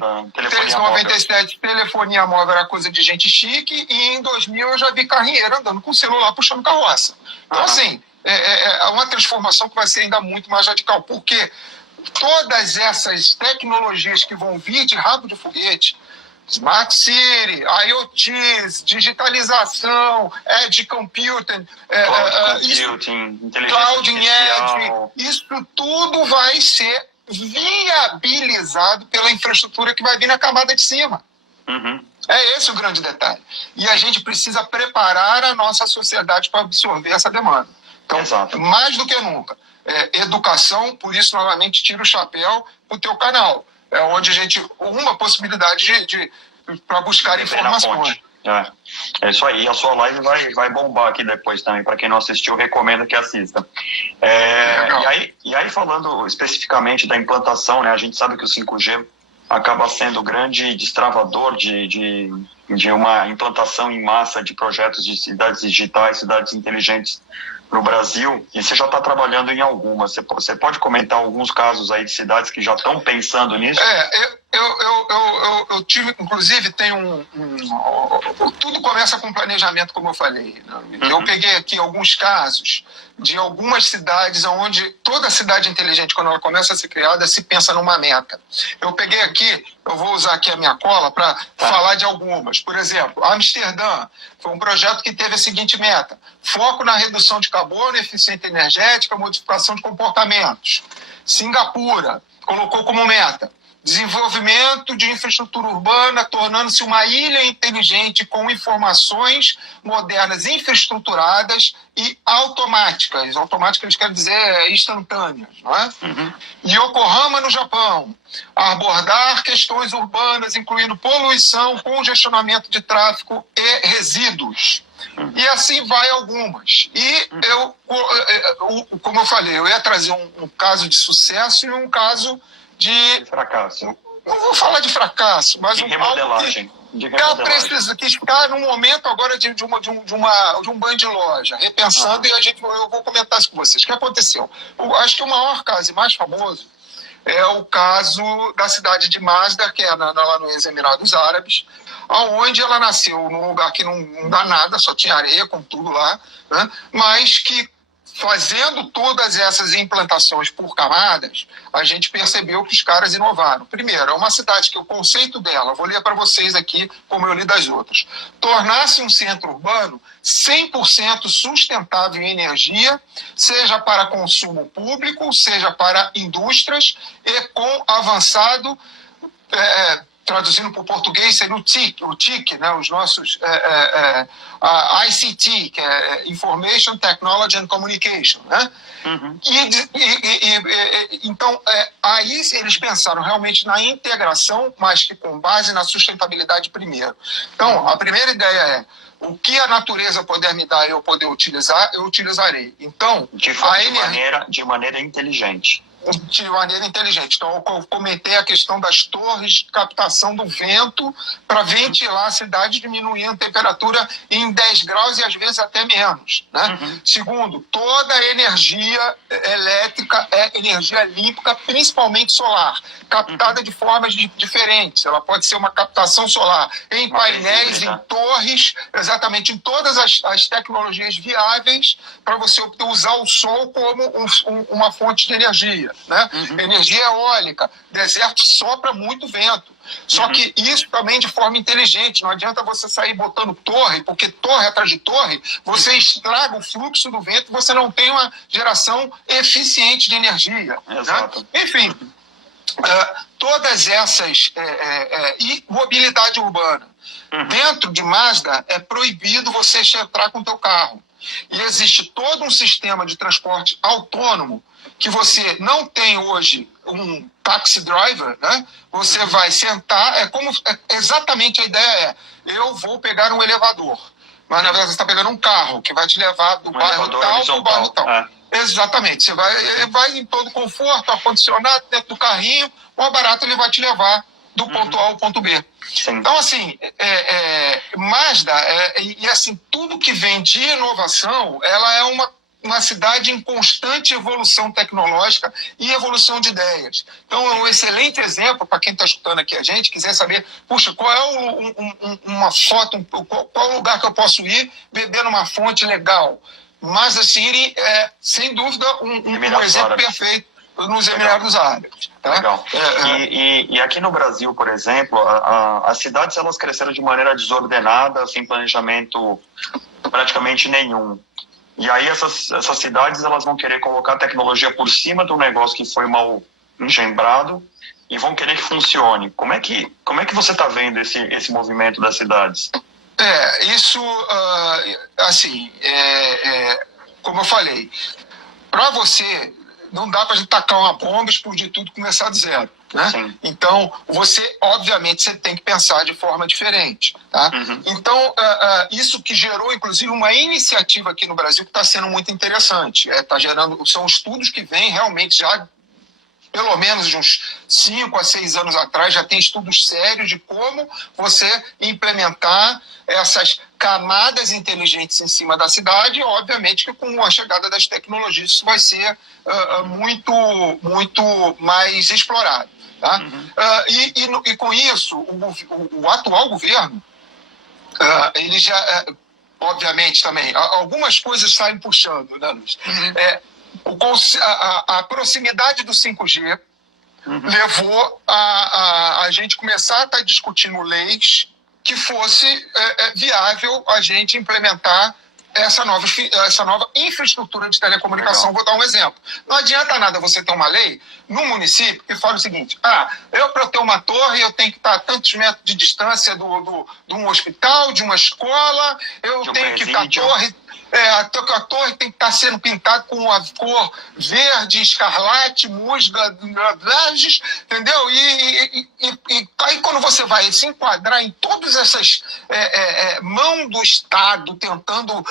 telefonia móvel era coisa de gente chique, e em 2000 eu já vi carrinheiro andando com celular puxando carroça. Então, assim, é uma transformação que vai ser ainda muito mais radical, porque todas essas tecnologias que vão vir de rabo de foguete, Smart City, IoTs, digitalização, Edge Computing, Cloud Edge, isso tudo vai ser viabilizado pela infraestrutura que vai vir na camada de cima. É esse o grande detalhe. E a gente precisa preparar a nossa sociedade para absorver essa demanda. Então, mais do que nunca, educação, por isso, novamente, tira o chapéu para o teu canal. É onde a gente... Uma possibilidade para buscar informações. É isso aí. A sua live vai bombar aqui depois também. Para quem não assistiu, recomendo que assista. E aí, falando especificamente da implantação, né, a gente sabe que o 5G acaba sendo o grande destravador de uma implantação em massa de projetos de cidades digitais, cidades inteligentes no Brasil, e você já está trabalhando em algumas. Você pode comentar alguns casos aí de cidades que já estão pensando nisso? Eu tive, inclusive, tudo começa com planejamento, como eu falei. Eu peguei aqui alguns casos de algumas cidades onde toda cidade inteligente, quando ela começa a ser criada, se pensa numa meta. Eu peguei aqui, eu vou usar aqui a minha cola para falar de algumas. Por exemplo, Amsterdã foi um projeto que teve a seguinte meta: foco na redução de carbono, eficiência energética, modificação de comportamentos. Singapura colocou como meta desenvolvimento de infraestrutura urbana, tornando-se uma ilha inteligente com informações modernas, infraestruturadas e automáticas. Automáticas quer dizer instantâneas, não é? Yokohama, no Japão, abordar questões urbanas, incluindo poluição, congestionamento de tráfego e resíduos. E assim vai algumas. E como eu falei, eu ia trazer um caso de sucesso e um caso de fracasso. Não vou falar de fracasso, mas de remodelagem. Que está num momento agora de um banho de loja, repensando, e eu vou comentar isso com vocês. O que aconteceu? Acho que o maior caso e mais famoso é o caso da cidade de Masdar, que é lá nos Emirados Árabes, onde ela nasceu num lugar que não dá nada, só tinha areia com tudo lá, né? Mas que, fazendo todas essas implantações por camadas, a gente percebeu que os caras inovaram. Primeiro, é uma cidade que o conceito dela, vou ler para vocês aqui como eu li das outras, tornar-se um centro urbano 100% sustentável em energia, seja para consumo público, seja para indústrias, e com avançado... traduzindo para o português, seria o TIC, né, os nossos a ICT, que é Information Technology and Communication, né? Então, aí eles pensaram realmente na integração, mas que com base na sustentabilidade primeiro. Então, a primeira ideia é: o que a natureza puder me dar e eu poder utilizar, eu utilizarei. Então, de maneira inteligente. De maneira inteligente. Então, eu comentei a questão das torres de captação do vento para ventilar a cidade, diminuindo a temperatura em 10 graus e às vezes até menos, né? Segundo, toda a energia elétrica é energia limpa, principalmente solar, captada de formas diferentes. Ela pode ser uma captação solar em painéis, em torres, exatamente, em todas as tecnologias viáveis para você usar o sol como uma fonte de energia. né? Energia eólica, deserto sopra muito vento. Só que isso também de forma inteligente. Não adianta você sair botando torre, porque torre atrás de torre, você estraga o fluxo do vento e você não tem uma geração eficiente de energia. Exato. Né? Enfim, todas essas... e mobilidade urbana. Dentro de Mazda é proibido você entrar com o teu carro. E existe todo um sistema de transporte autônomo que você não tem hoje um taxi driver, né? Você vai sentar, exatamente a ideia eu vou pegar um elevador, mas na verdade você está pegando um carro que vai te levar do bairro tal para o bairro tal. Exatamente, você vai em todo conforto, ar-condicionado, dentro do carrinho, o barato ele vai te levar do ponto A ao ponto B. Sim. Então, assim, Mazda, e assim, tudo que vem de inovação, ela é uma cidade em constante evolução tecnológica e evolução de ideias. Então, é um excelente exemplo para quem está escutando aqui a gente, quiser saber, puxa, qual é uma foto, qual o lugar que eu posso ir beber numa fonte legal. Mazda City é, sem dúvida, um exemplo perfeito nos Emirados Árabes. Tá? Legal. E aqui no Brasil, por exemplo, as cidades elas cresceram de maneira desordenada, sem planejamento praticamente nenhum. E aí essas cidades elas vão querer colocar tecnologia por cima do negócio que foi mal engembrado e vão querer que funcione. Como é que você está vendo esse movimento das cidades? Isso, assim, como eu falei, para você... Não dá para a gente tacar uma bomba, explodir tudo e começar do zero. Né? Então, obviamente, você tem que pensar de forma diferente. Tá? Então, isso que gerou, inclusive, uma iniciativa aqui no Brasil que está sendo muito interessante. São estudos que vêm realmente já, pelo menos de uns 5 a 6 anos atrás, já tem estudos sérios de como você implementar essas camadas inteligentes em cima da cidade, e obviamente que com a chegada das tecnologias isso vai ser muito mais explorado. Tá? E com isso, o atual governo, ele já, obviamente também, algumas coisas saem puxando, né, Luiz? A proximidade do 5G levou a gente começar a estar discutindo leis que fosse viável a gente implementar essa nova infraestrutura de telecomunicação. Legal. Vou dar um exemplo. Não adianta nada você ter uma lei no município que fala o seguinte: para eu ter uma torre, eu tenho que estar a tantos metros de distância de um hospital, de uma escola, eu tenho que estar a torre tem que estar sendo pintada com a cor verde, escarlate, musga, verdes, entendeu? E aí quando você vai se enquadrar em todas essas mãos do Estado tentando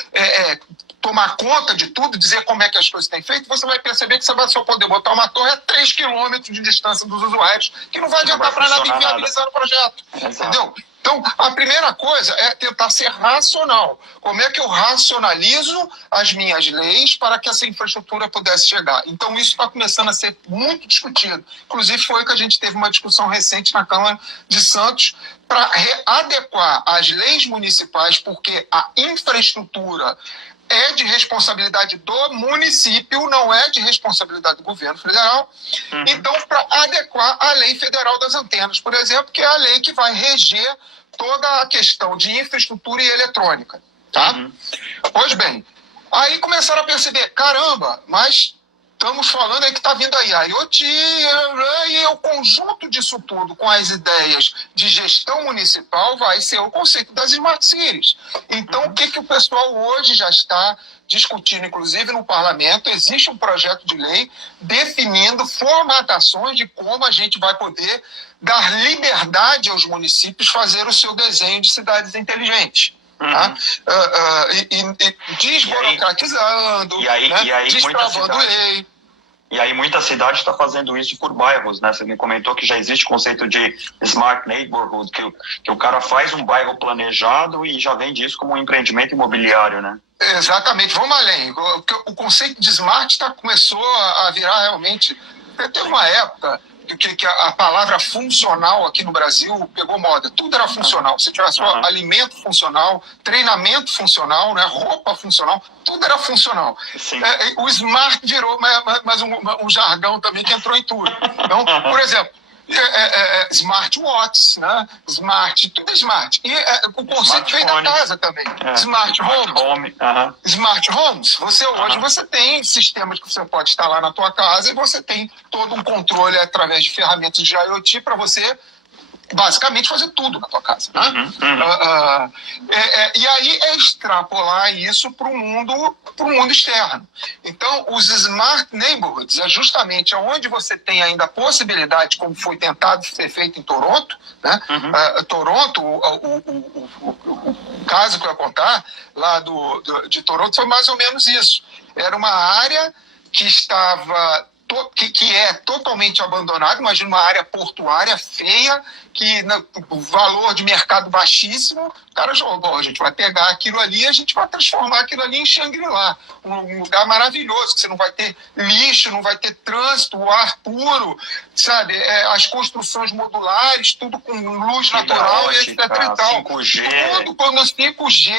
tomar conta de tudo, dizer como é que as coisas têm feito, você vai perceber que você vai só poder botar uma torre a 3 quilômetros de distância dos usuários, que não vai adiantar para nada inviabilizar o projeto. Entendeu? Então, a primeira coisa é tentar ser racional. Como é que eu racionalizo as minhas leis para que essa infraestrutura pudesse chegar? Então, isso está começando a ser muito discutido. Inclusive, foi que a gente teve uma discussão recente na Câmara de Santos para adequar as leis municipais, porque a infraestrutura é de responsabilidade do município, não é de responsabilidade do governo federal. Então, para adequar a lei federal das antenas, por exemplo, que é a lei que vai reger toda a questão de infraestrutura e eletrônica. Tá? Pois bem, aí começaram a perceber, caramba, mas estamos falando aí que está vindo aí a IoT, e o conjunto disso tudo com as ideias de gestão municipal vai ser o conceito das Smart Cities. Então, o que o pessoal hoje já está discutindo, inclusive no parlamento, existe um projeto de lei definindo formatações de como a gente vai poder dar liberdade aos municípios fazer o seu desenho de cidades inteligentes. Tá? Desburocratizando, destravando lei. E aí muita cidade está fazendo isso por bairros, né? Você me comentou que já existe o conceito de Smart Neighborhood, que o cara faz um bairro planejado e já vende isso como um empreendimento imobiliário, né? Exatamente, vamos além. O conceito de Smart começou a virar realmente... Teve uma época que a palavra funcional aqui no Brasil pegou moda. Tudo era funcional. Se tivesse alimento funcional, treinamento funcional, né, roupa funcional, tudo era funcional. O smart virou mais um jargão também que entrou em tudo. Então, por exemplo, smartwatches, né? Smart, tudo é smart. E o conceito veio da casa também. Smart homes. Smart homes. Hoje você tem sistemas que você pode instalar na tua casa e você tem todo um controle através de ferramentas de IoT para você basicamente fazer tudo na tua casa, né? E aí é extrapolar isso para o mundo externo. Então, os smart neighborhoods é justamente onde você tem ainda a possibilidade, como foi tentado ser feito em Toronto, né? Toronto, o caso que eu ia contar lá de Toronto foi mais ou menos isso. Era uma área que estava que é totalmente abandonada, imagina uma área portuária feia, que o valor de mercado baixíssimo, o cara jogou, a gente vai pegar aquilo ali e a gente vai transformar aquilo ali em Shangri-La, um lugar maravilhoso, que você não vai ter lixo, não vai ter trânsito, o ar puro, sabe, as construções modulares, tudo com luz natural e etc e tal. 5G. Tudo com 5G,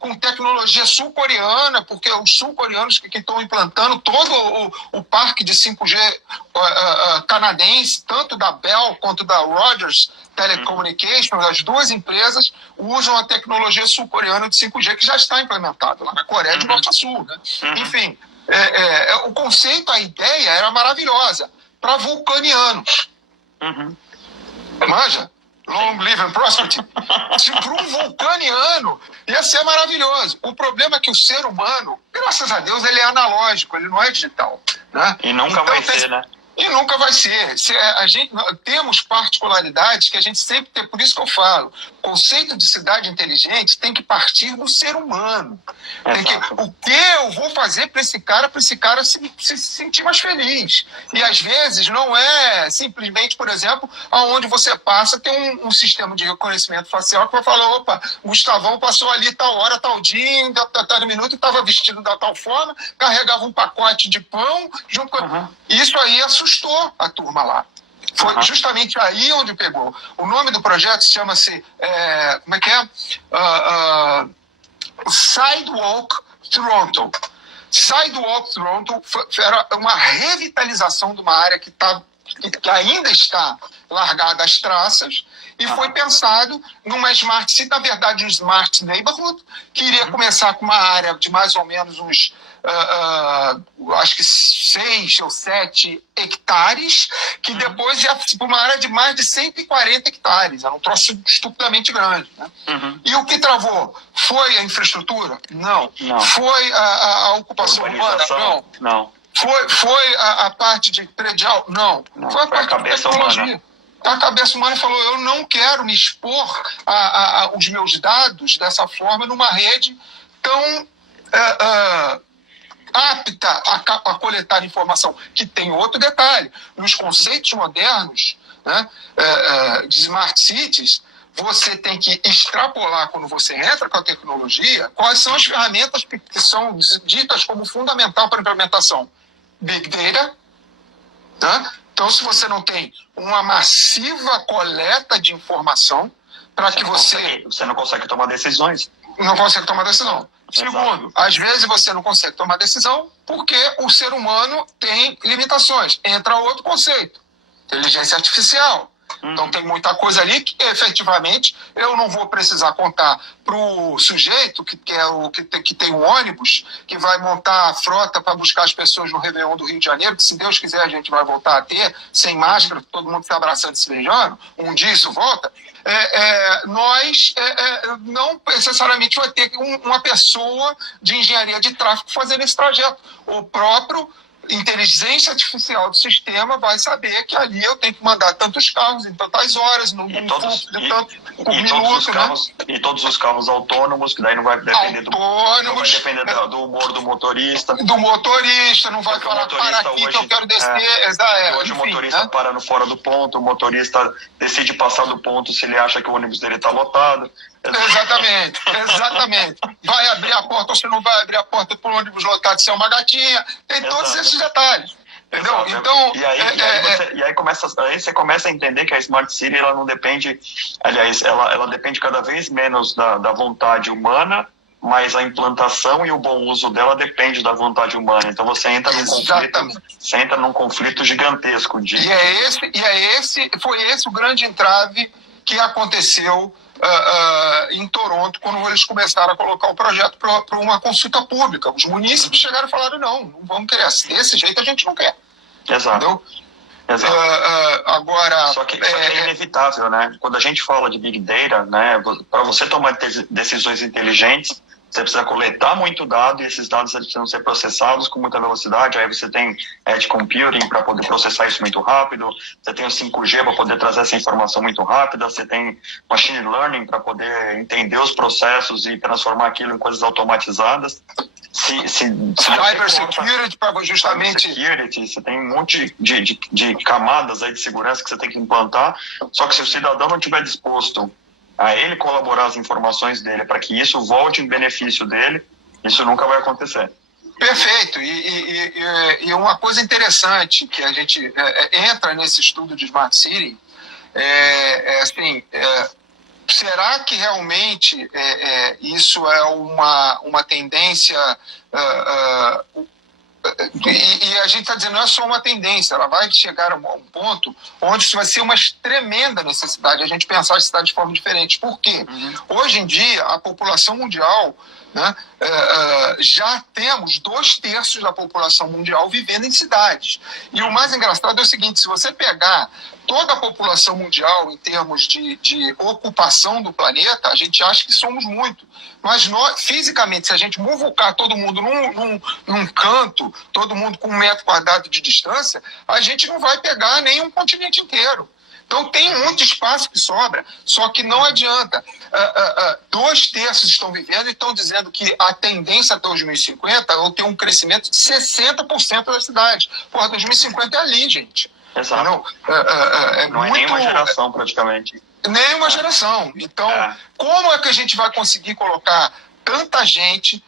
com tecnologia sul-coreana, porque os sul-coreanos que estão implantando todo o parque de 5G canadense, tanto da Bell quanto da Rogers Telecommunications, as duas empresas usam a tecnologia sul-coreana de 5G que já está implementada lá na Coreia do Norte a Sul. Né? Enfim, o conceito, a ideia era maravilhosa para vulcanianos. Manja? Long live and prosperity. Para um vulcaniano, ia ser maravilhoso. O problema é que o ser humano, graças a Deus, ele é analógico, ele não é digital. Né? E nunca vai ser, né? E nunca vai ser. Temos particularidades que a gente sempre tem, por isso que eu falo, o conceito de cidade inteligente tem que partir do ser humano. O que eu vou fazer para esse cara se sentir mais feliz. E às vezes não é simplesmente, por exemplo, aonde você passa tem um sistema de reconhecimento facial que vai falar, opa, Gustavão passou ali tal hora, tal dia, tal minuto, estava vestido da tal forma, carregava um pacote de pão, junto com... Isso aí assustou a turma lá. Foi justamente aí onde pegou. O nome do projeto chama-se, como é que é? Sidewalk Toronto. Sidewalk Toronto era uma revitalização de uma área que ainda está largada às traças e foi pensado numa smart city, na verdade um smart neighborhood, que iria começar com uma área de mais ou menos uns acho que 6 ou 7 hectares, que depois ia para uma área de mais de 140 hectares. Era um troço estupidamente grande. Né? E o que travou? Foi a infraestrutura? Não. Foi a ocupação urbana? Não. Foi a parte de predial? Não. Foi a parte de tecnologia. A cabeça humana falou, eu não quero me expor os meus dados dessa forma numa rede tão apta a coletar informação. Que tem outro detalhe. Nos conceitos modernos, né, de smart cities, você tem que extrapolar, quando você entra com a tecnologia, quais são as ferramentas que são ditas como fundamental para a implementação. Big Data, né? Então, se você não tem uma massiva coleta de informação para que você não consegue tomar decisões. Não consegue tomar decisão. Segundo, às vezes você não consegue tomar decisão porque o ser humano tem limitações. Entra outro conceito, inteligência artificial. Então tem muita coisa ali que efetivamente eu não vou precisar contar para o sujeito que tem um ônibus que vai montar a frota para buscar as pessoas no Réveillon do Rio de Janeiro, que se Deus quiser a gente vai voltar a ter, sem máscara, todo mundo se abraçando e se beijando, um dia isso volta. Nós não necessariamente vai ter uma pessoa de engenharia de tráfego fazendo esse trajeto. O próprio inteligência artificial do sistema vai saber que ali eu tenho que mandar tantos carros em tantas horas, por minuto, né? E todos os carros autônomos, que daí não vai depender do humor do motorista. Do motorista, não vai falar para aqui hoje, que eu quero descer. Hoje o motorista para fora do ponto, o motorista decide passar do ponto se ele acha que o ônibus dele está lotado. Exatamente. Vai abrir a porta ou se não vai abrir a porta para o ônibus lotado se é uma gatinha. Tem todos esses detalhes. Entendeu? Exato. Então, aí você começa a entender que a Smart City ela não depende, aliás, ela depende cada vez menos da vontade humana, mas a implantação e o bom uso dela depende da vontade humana. Então você entra num conflito gigantesco de. Foi esse o grande entrave que aconteceu em Toronto, quando eles começaram a colocar o projeto para uma consulta pública. Os munícipes chegaram e falaram: não vamos querer assim, desse jeito a gente não quer. Exato. Entendeu? Exato. Agora, só que é inevitável, né? Quando a gente fala de Big Data, né, para você tomar decisões inteligentes, você precisa coletar muito dado, e esses dados eles precisam ser processados com muita velocidade. Aí você tem edge computing para poder processar isso muito rápido, você tem o 5G para poder trazer essa informação muito rápida, você tem machine learning para poder entender os processos e transformar aquilo em coisas automatizadas. Cybersecurity para justamente... Cybersecurity, você tem um monte de camadas aí de segurança que você tem que implantar, só que se o cidadão não estiver disposto a ele colaborar as informações dele para que isso volte em benefício dele, isso nunca vai acontecer. Perfeito. E uma coisa interessante que a gente entra nesse estudo de Smart City será que realmente isso é uma tendência... E a gente está dizendo, não é só uma tendência, ela vai chegar a um ponto onde isso vai ser uma tremenda necessidade, a gente pensar a cidade de forma diferente. Por quê? Hoje em dia, a população mundial, né, já temos 2/3 da população mundial vivendo em cidades. E o mais engraçado é o seguinte: se você pegar toda a população mundial em termos de ocupação do planeta, a gente acha que somos muito. Mas nós, fisicamente, se a gente muvucar todo mundo num canto, todo mundo com 1 metro quadrado de distância, a gente não vai pegar nem um continente inteiro. Então tem muito espaço que sobra, só que não adianta. 2/3 estão vivendo e estão dizendo que a tendência até 2050 é ter um crescimento de 60% das cidades. Porra, 2050 é ali, gente. Exato. Não, não é nenhuma geração, praticamente. Nenhuma geração. Então, como é que a gente vai conseguir colocar tanta gente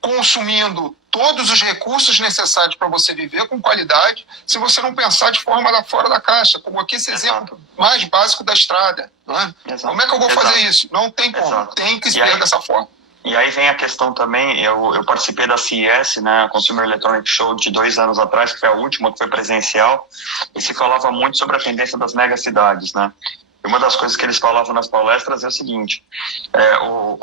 consumindo todos os recursos necessários para você viver com qualidade, se você não pensar de forma fora da caixa, como aqui esse exemplo mais básico da estrada. Não é? Como é que eu vou fazer isso? Não tem como, tem que ser dessa forma. E aí vem a questão também, eu participei da CES, né, a Consumer Electronic Show, de 2 anos atrás, que foi a última, que foi presencial, e se falava muito sobre a tendência das megacidades, né? E uma das coisas que eles falavam nas palestras é o seguinte: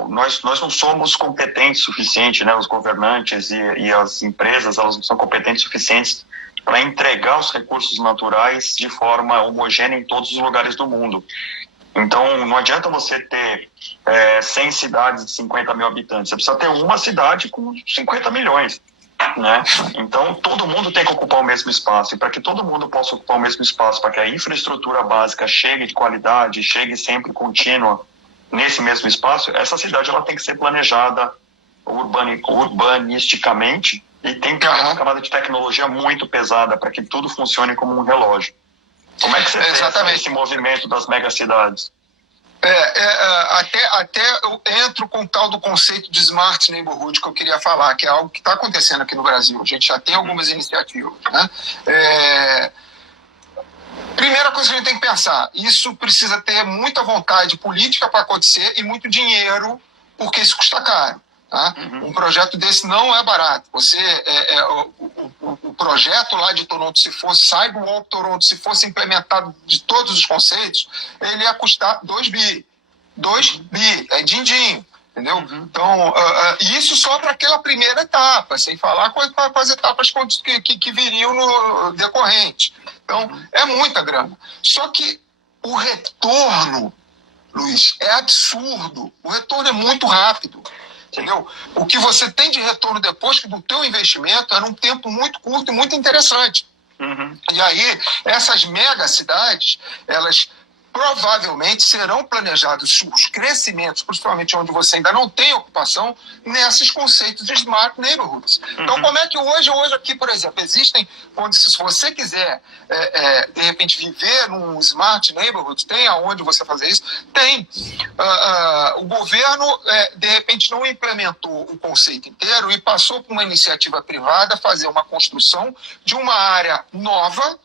nós não somos competentes o suficiente, né, os governantes e as empresas, elas não são competentes o suficientes para entregar os recursos naturais de forma homogênea em todos os lugares do mundo. Então, não adianta você ter 100 cidades de 50 mil habitantes, você precisa ter uma cidade com 50 milhões. Né? Então, todo mundo tem que ocupar o mesmo espaço, e para que todo mundo possa ocupar o mesmo espaço, para que a infraestrutura básica chegue de qualidade, chegue sempre contínua nesse mesmo espaço, essa cidade ela tem que ser planejada urbanisticamente e tem que ter uma camada de tecnologia muito pesada para que tudo funcione como um relógio. Como é que você vê esse movimento das megacidades? Até eu entro com o tal do conceito de Smart Neighborhood que eu queria falar, que é algo que está acontecendo aqui no Brasil. A gente já tem algumas iniciativas. Né? Primeira coisa que a gente tem que pensar, isso precisa ter muita vontade política para acontecer e muito dinheiro, porque isso custa caro. Tá? Um projeto desse não é barato. O projeto lá de Toronto, se fosse Sidewalk Toronto, se fosse implementado de todos os conceitos, ele ia custar 2 bi. 2 bi, é din-din, entendeu? Então, isso só para aquela primeira etapa, sem falar com as etapas que viriam no decorrente. Então, é muita grana. Só que o retorno, Luiz, é absurdo. O retorno é muito rápido. Entendeu? O que você tem de retorno depois do teu investimento era um tempo muito curto e muito interessante. E aí, essas mega cidades, elas provavelmente serão planejados os crescimentos, principalmente onde você ainda não tem ocupação, nesses conceitos de Smart Neighborhoods. Então, como é que hoje aqui, por exemplo, existem, se você quiser, de repente, viver num Smart Neighborhood, tem aonde você fazer isso? Tem. O governo, de repente, não implementou o conceito inteiro e passou por uma iniciativa privada fazer uma construção de uma área nova,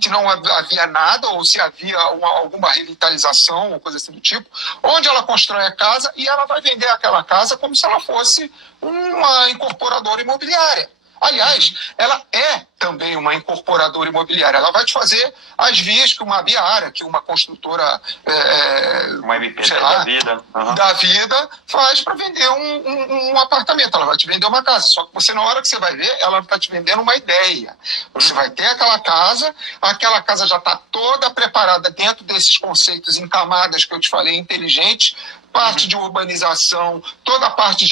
que não havia nada, ou se havia alguma revitalização ou coisa assim do tipo, onde ela constrói a casa e ela vai vender aquela casa como se ela fosse uma incorporadora imobiliária. Aliás, ela é também uma incorporadora imobiliária. Ela vai te fazer as vias que uma Biara, que uma construtora uma MP da vida, da vida faz para vender um apartamento. Ela vai te vender uma casa. Só que você, na hora que você vai ver, ela está te vendendo uma ideia. Você vai ter aquela casa já está toda preparada dentro desses conceitos em camadas que eu te falei, inteligentes, parte de urbanização, toda a parte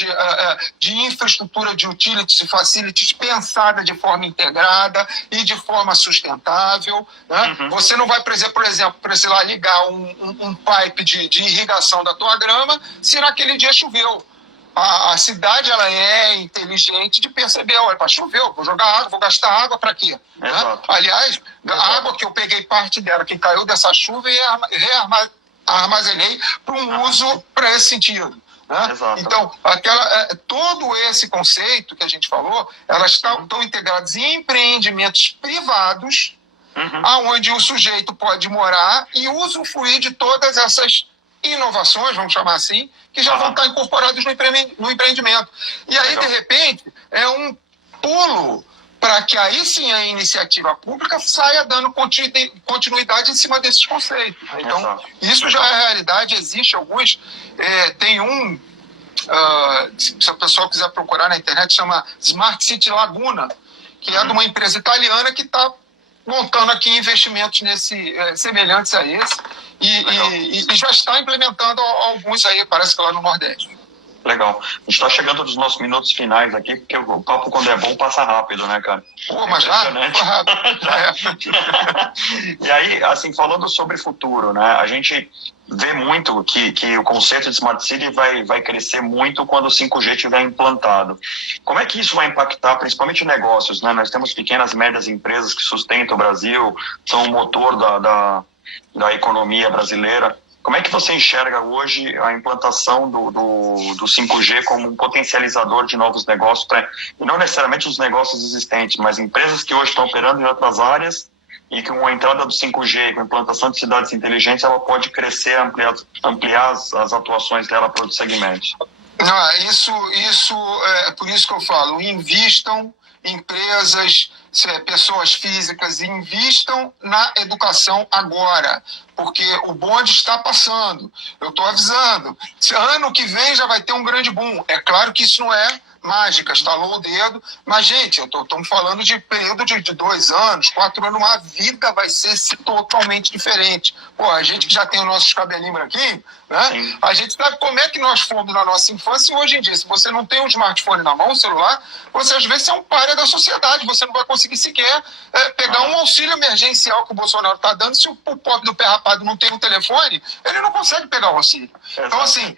de infraestrutura de utilities e facilities pensada de forma integrada e de forma sustentável. Né? Você não vai, por exemplo, precisar ligar um pipe de irrigação da tua grama se naquele dia choveu. A cidade ela é inteligente de perceber, olha, choveu, vou jogar água, vou gastar água para quê? Né? Aliás, a água que eu peguei parte dela, que caiu dessa chuva, e armazenei para um uso para esse sentido. Né? Então, todo esse conceito que a gente falou, elas estão integradas em empreendimentos privados, onde o sujeito pode morar e usufruir de todas essas inovações, vamos chamar assim, que já vão estar incorporadas no empreendimento. E aí, de repente, é um pulo para que aí sim a iniciativa pública saia dando continuidade em cima desses conceitos. Então, isso já é realidade, existe alguns, tem se o pessoal quiser procurar na internet, chama Smart City Laguna, que é de uma empresa italiana que está montando aqui investimentos semelhantes a esse, e já está implementando alguns aí, parece que lá no Nordeste. Legal. A gente está chegando nos nossos minutos finais aqui, porque o papo, quando é bom, passa rápido, né, cara? Pô, mas rápido. E aí, assim, falando sobre futuro, né, a gente vê muito que o conceito de Smart City vai crescer muito quando o 5G estiver implantado. Como é que isso vai impactar, principalmente negócios, né? Nós temos pequenas e médias empresas que sustentam o Brasil, são o motor da economia brasileira. Como é que você enxerga hoje a implantação do 5G como um potencializador de novos negócios, e não necessariamente os negócios existentes, mas empresas que hoje estão operando em outras áreas e que com a entrada do 5G, com a implantação de cidades inteligentes, ela pode crescer, ampliar as atuações dela para outros segmentos? Isso é por isso que eu falo, invistam, empresas, pessoas físicas, invistam na educação agora, porque o bonde está passando. Eu estou avisando. Ano que vem já vai ter um grande boom. É claro que isso não é mágica, estalou o dedo, mas, gente, estamos falando de período de 2 anos, 4 anos, a vida vai ser totalmente diferente. Pô, a gente que já tem os nossos cabelinhos aqui, né? A gente sabe como é que nós fomos na nossa infância, e hoje em dia, se você não tem um smartphone na mão, um celular, você às vezes é um pária da sociedade, você não vai conseguir sequer pegar um auxílio emergencial que o Bolsonaro está dando. Se o pobre do pé rapado não tem um telefone, ele não consegue pegar o auxílio. Então, assim,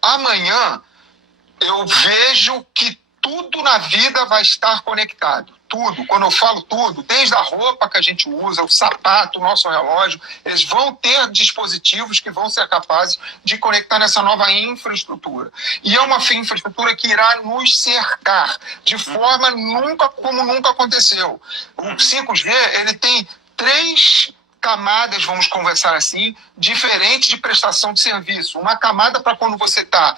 amanhã eu vejo que tudo na vida vai estar conectado. Tudo. Quando eu falo tudo, desde a roupa que a gente usa, o sapato, o nosso relógio, eles vão ter dispositivos que vão ser capazes de conectar nessa nova infraestrutura. E é uma infraestrutura que irá nos cercar de forma como nunca aconteceu. O 5G, ele tem 3 camadas, vamos conversar assim, diferentes de prestação de serviço. Uma camada para quando você está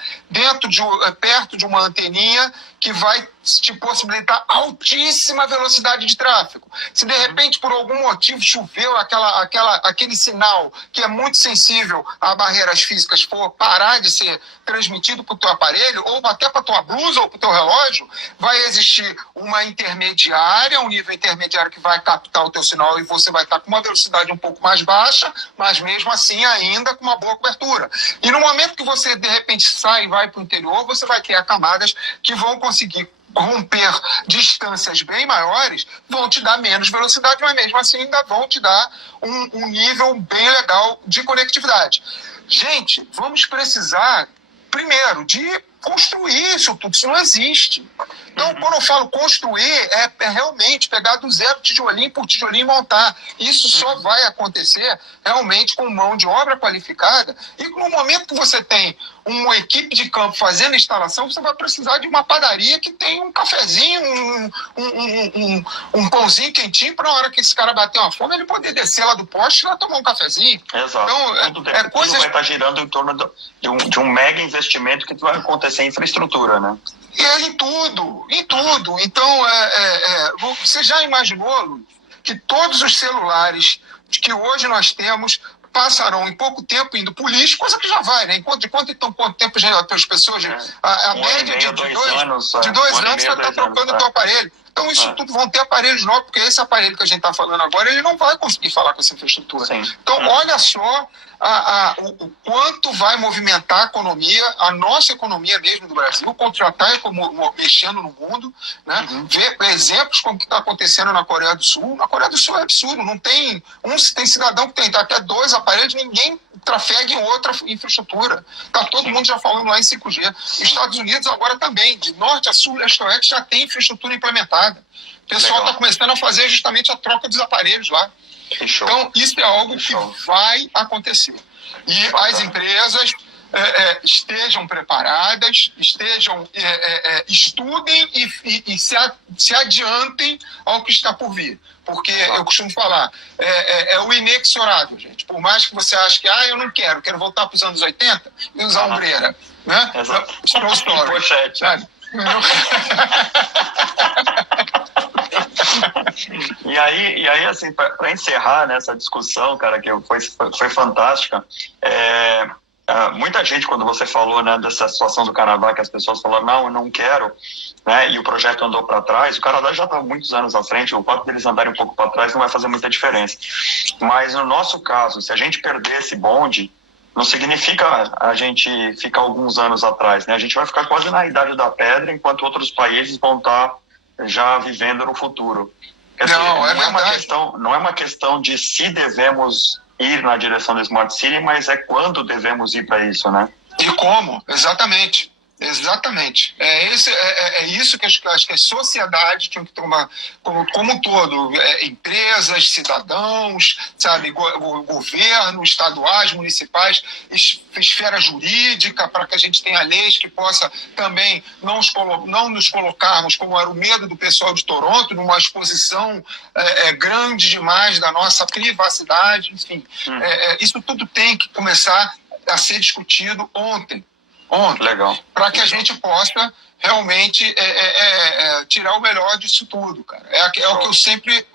perto de uma anteninha que vai te possibilitar altíssima velocidade de tráfego. Se de repente, por algum motivo, choveu aquele sinal que é muito sensível a barreiras físicas for parar de ser transmitido para o teu aparelho, ou até para a tua blusa ou para o teu relógio, vai existir uma intermediária, um nível intermediário que vai captar o teu sinal e você vai estar com uma velocidade um pouco mais baixa, mas mesmo assim ainda com uma boa cobertura. E no momento que você, de repente, sai e vai para o interior, você vai criar camadas que vão conseguir romper distâncias bem maiores, vão te dar menos velocidade, mas mesmo assim ainda vão te dar um nível bem legal de conectividade. Gente, vamos precisar, primeiro, de construir isso tudo, isso não existe. Então, quando eu falo construir, é realmente pegar do zero, tijolinho por tijolinho e montar. Isso só vai acontecer realmente com mão de obra qualificada. E no momento que você tem uma equipe de campo fazendo a instalação, você vai precisar de uma padaria que tem um cafezinho, um pãozinho quentinho, para na hora que esse cara bater uma fome, ele poder descer lá do poste e lá tomar um cafezinho. Exato. Então, tudo vai estar girando em torno de um mega investimento que vai acontecer em infraestrutura, né? Em tudo. Então, você já imaginou, Luiz, que todos os celulares que hoje nós temos passarão em pouco tempo indo por lixo, coisa que já vai, né? De quanto tempo as pessoas... A média de 2 anos você está trocando o teu aparelho. Então, isso tudo vão ter aparelhos novos, porque esse aparelho que a gente está falando agora, ele não vai conseguir falar com essa infraestrutura. Sim. Então, olha só o quanto vai movimentar a economia, a nossa economia mesmo do Brasil, contratar mexendo no mundo, né? Ver exemplos como que está acontecendo na Coreia do Sul. Na Coreia do Sul é absurdo, não tem... tem cidadão que tem até 2 aparelhos, ninguém trafega em outra infraestrutura. Está todo mundo já falando lá em 5G. Os Estados Unidos agora também, de norte a sul, leste a oeste, já tem infraestrutura implementada. O pessoal está começando a fazer justamente a troca dos aparelhos lá. Então, isso é algo que vai acontecer. E as empresas estejam preparadas, estudem e se adiantem ao que está por vir. Porque eu costumo falar, é o inexorável, gente. Por mais que você ache que eu não quero voltar para os anos 80 e usar ombreira. Né? Exato. Pochete. Sabe? E aí assim, para encerrar nessa discussão, cara, que foi fantástica, muita gente, quando você falou, né, dessa situação do Canadá, que as pessoas falaram, não, eu não quero, né, e o projeto andou para trás, o Canadá já está há muitos anos à frente, o fato deles andarem um pouco para trás não vai fazer muita diferença. Mas no nosso caso, se a gente perder esse bonde, não significa a gente ficar alguns anos atrás, né? A gente vai ficar quase na idade da pedra, enquanto outros países vão estar já vivendo no futuro. Quer dizer, não é uma questão de se devemos ir na direção do Smart City, mas é quando devemos ir para isso, né? E como, exatamente. É isso que acho que a sociedade tinha que tomar como um todo, empresas, cidadãos, sabe, governo, estaduais, municipais, esfera jurídica, para que a gente tenha leis que possa também não nos colocarmos, como era o medo do pessoal de Toronto, numa exposição grande demais da nossa privacidade, enfim. Isso tudo tem que começar a ser discutido ontem. Legal. Para que a gente possa realmente tirar o melhor disso tudo, cara. É o que eu sempre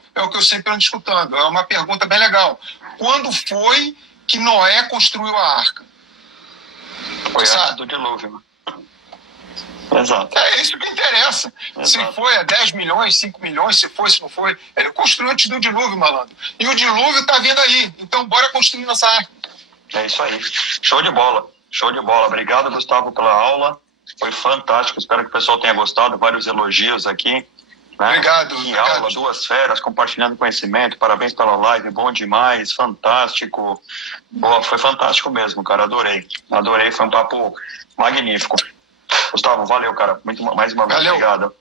ando escutando. É uma pergunta bem legal. Quando foi que Noé construiu a arca? Foi antes do dilúvio. Exato. É isso que interessa. Exato. Se foi a 10 milhões, 5 milhões, se não foi. Ele construiu antes do dilúvio, malandro. E o dilúvio está vindo aí. Então, bora construir nossa arca. É isso aí. Show de bola. Obrigado, Gustavo, pela aula. Foi fantástico. Espero que o pessoal tenha gostado. Vários elogios aqui. Né? Obrigado. Aula, 2 feras, compartilhando conhecimento. Parabéns pela live. Bom demais. Fantástico. Boa, foi fantástico mesmo, cara. Adorei. Foi um papo magnífico. Gustavo, valeu, cara. Mais uma vez, obrigado.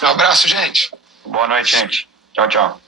Um abraço, gente. Boa noite, gente. Tchau, tchau.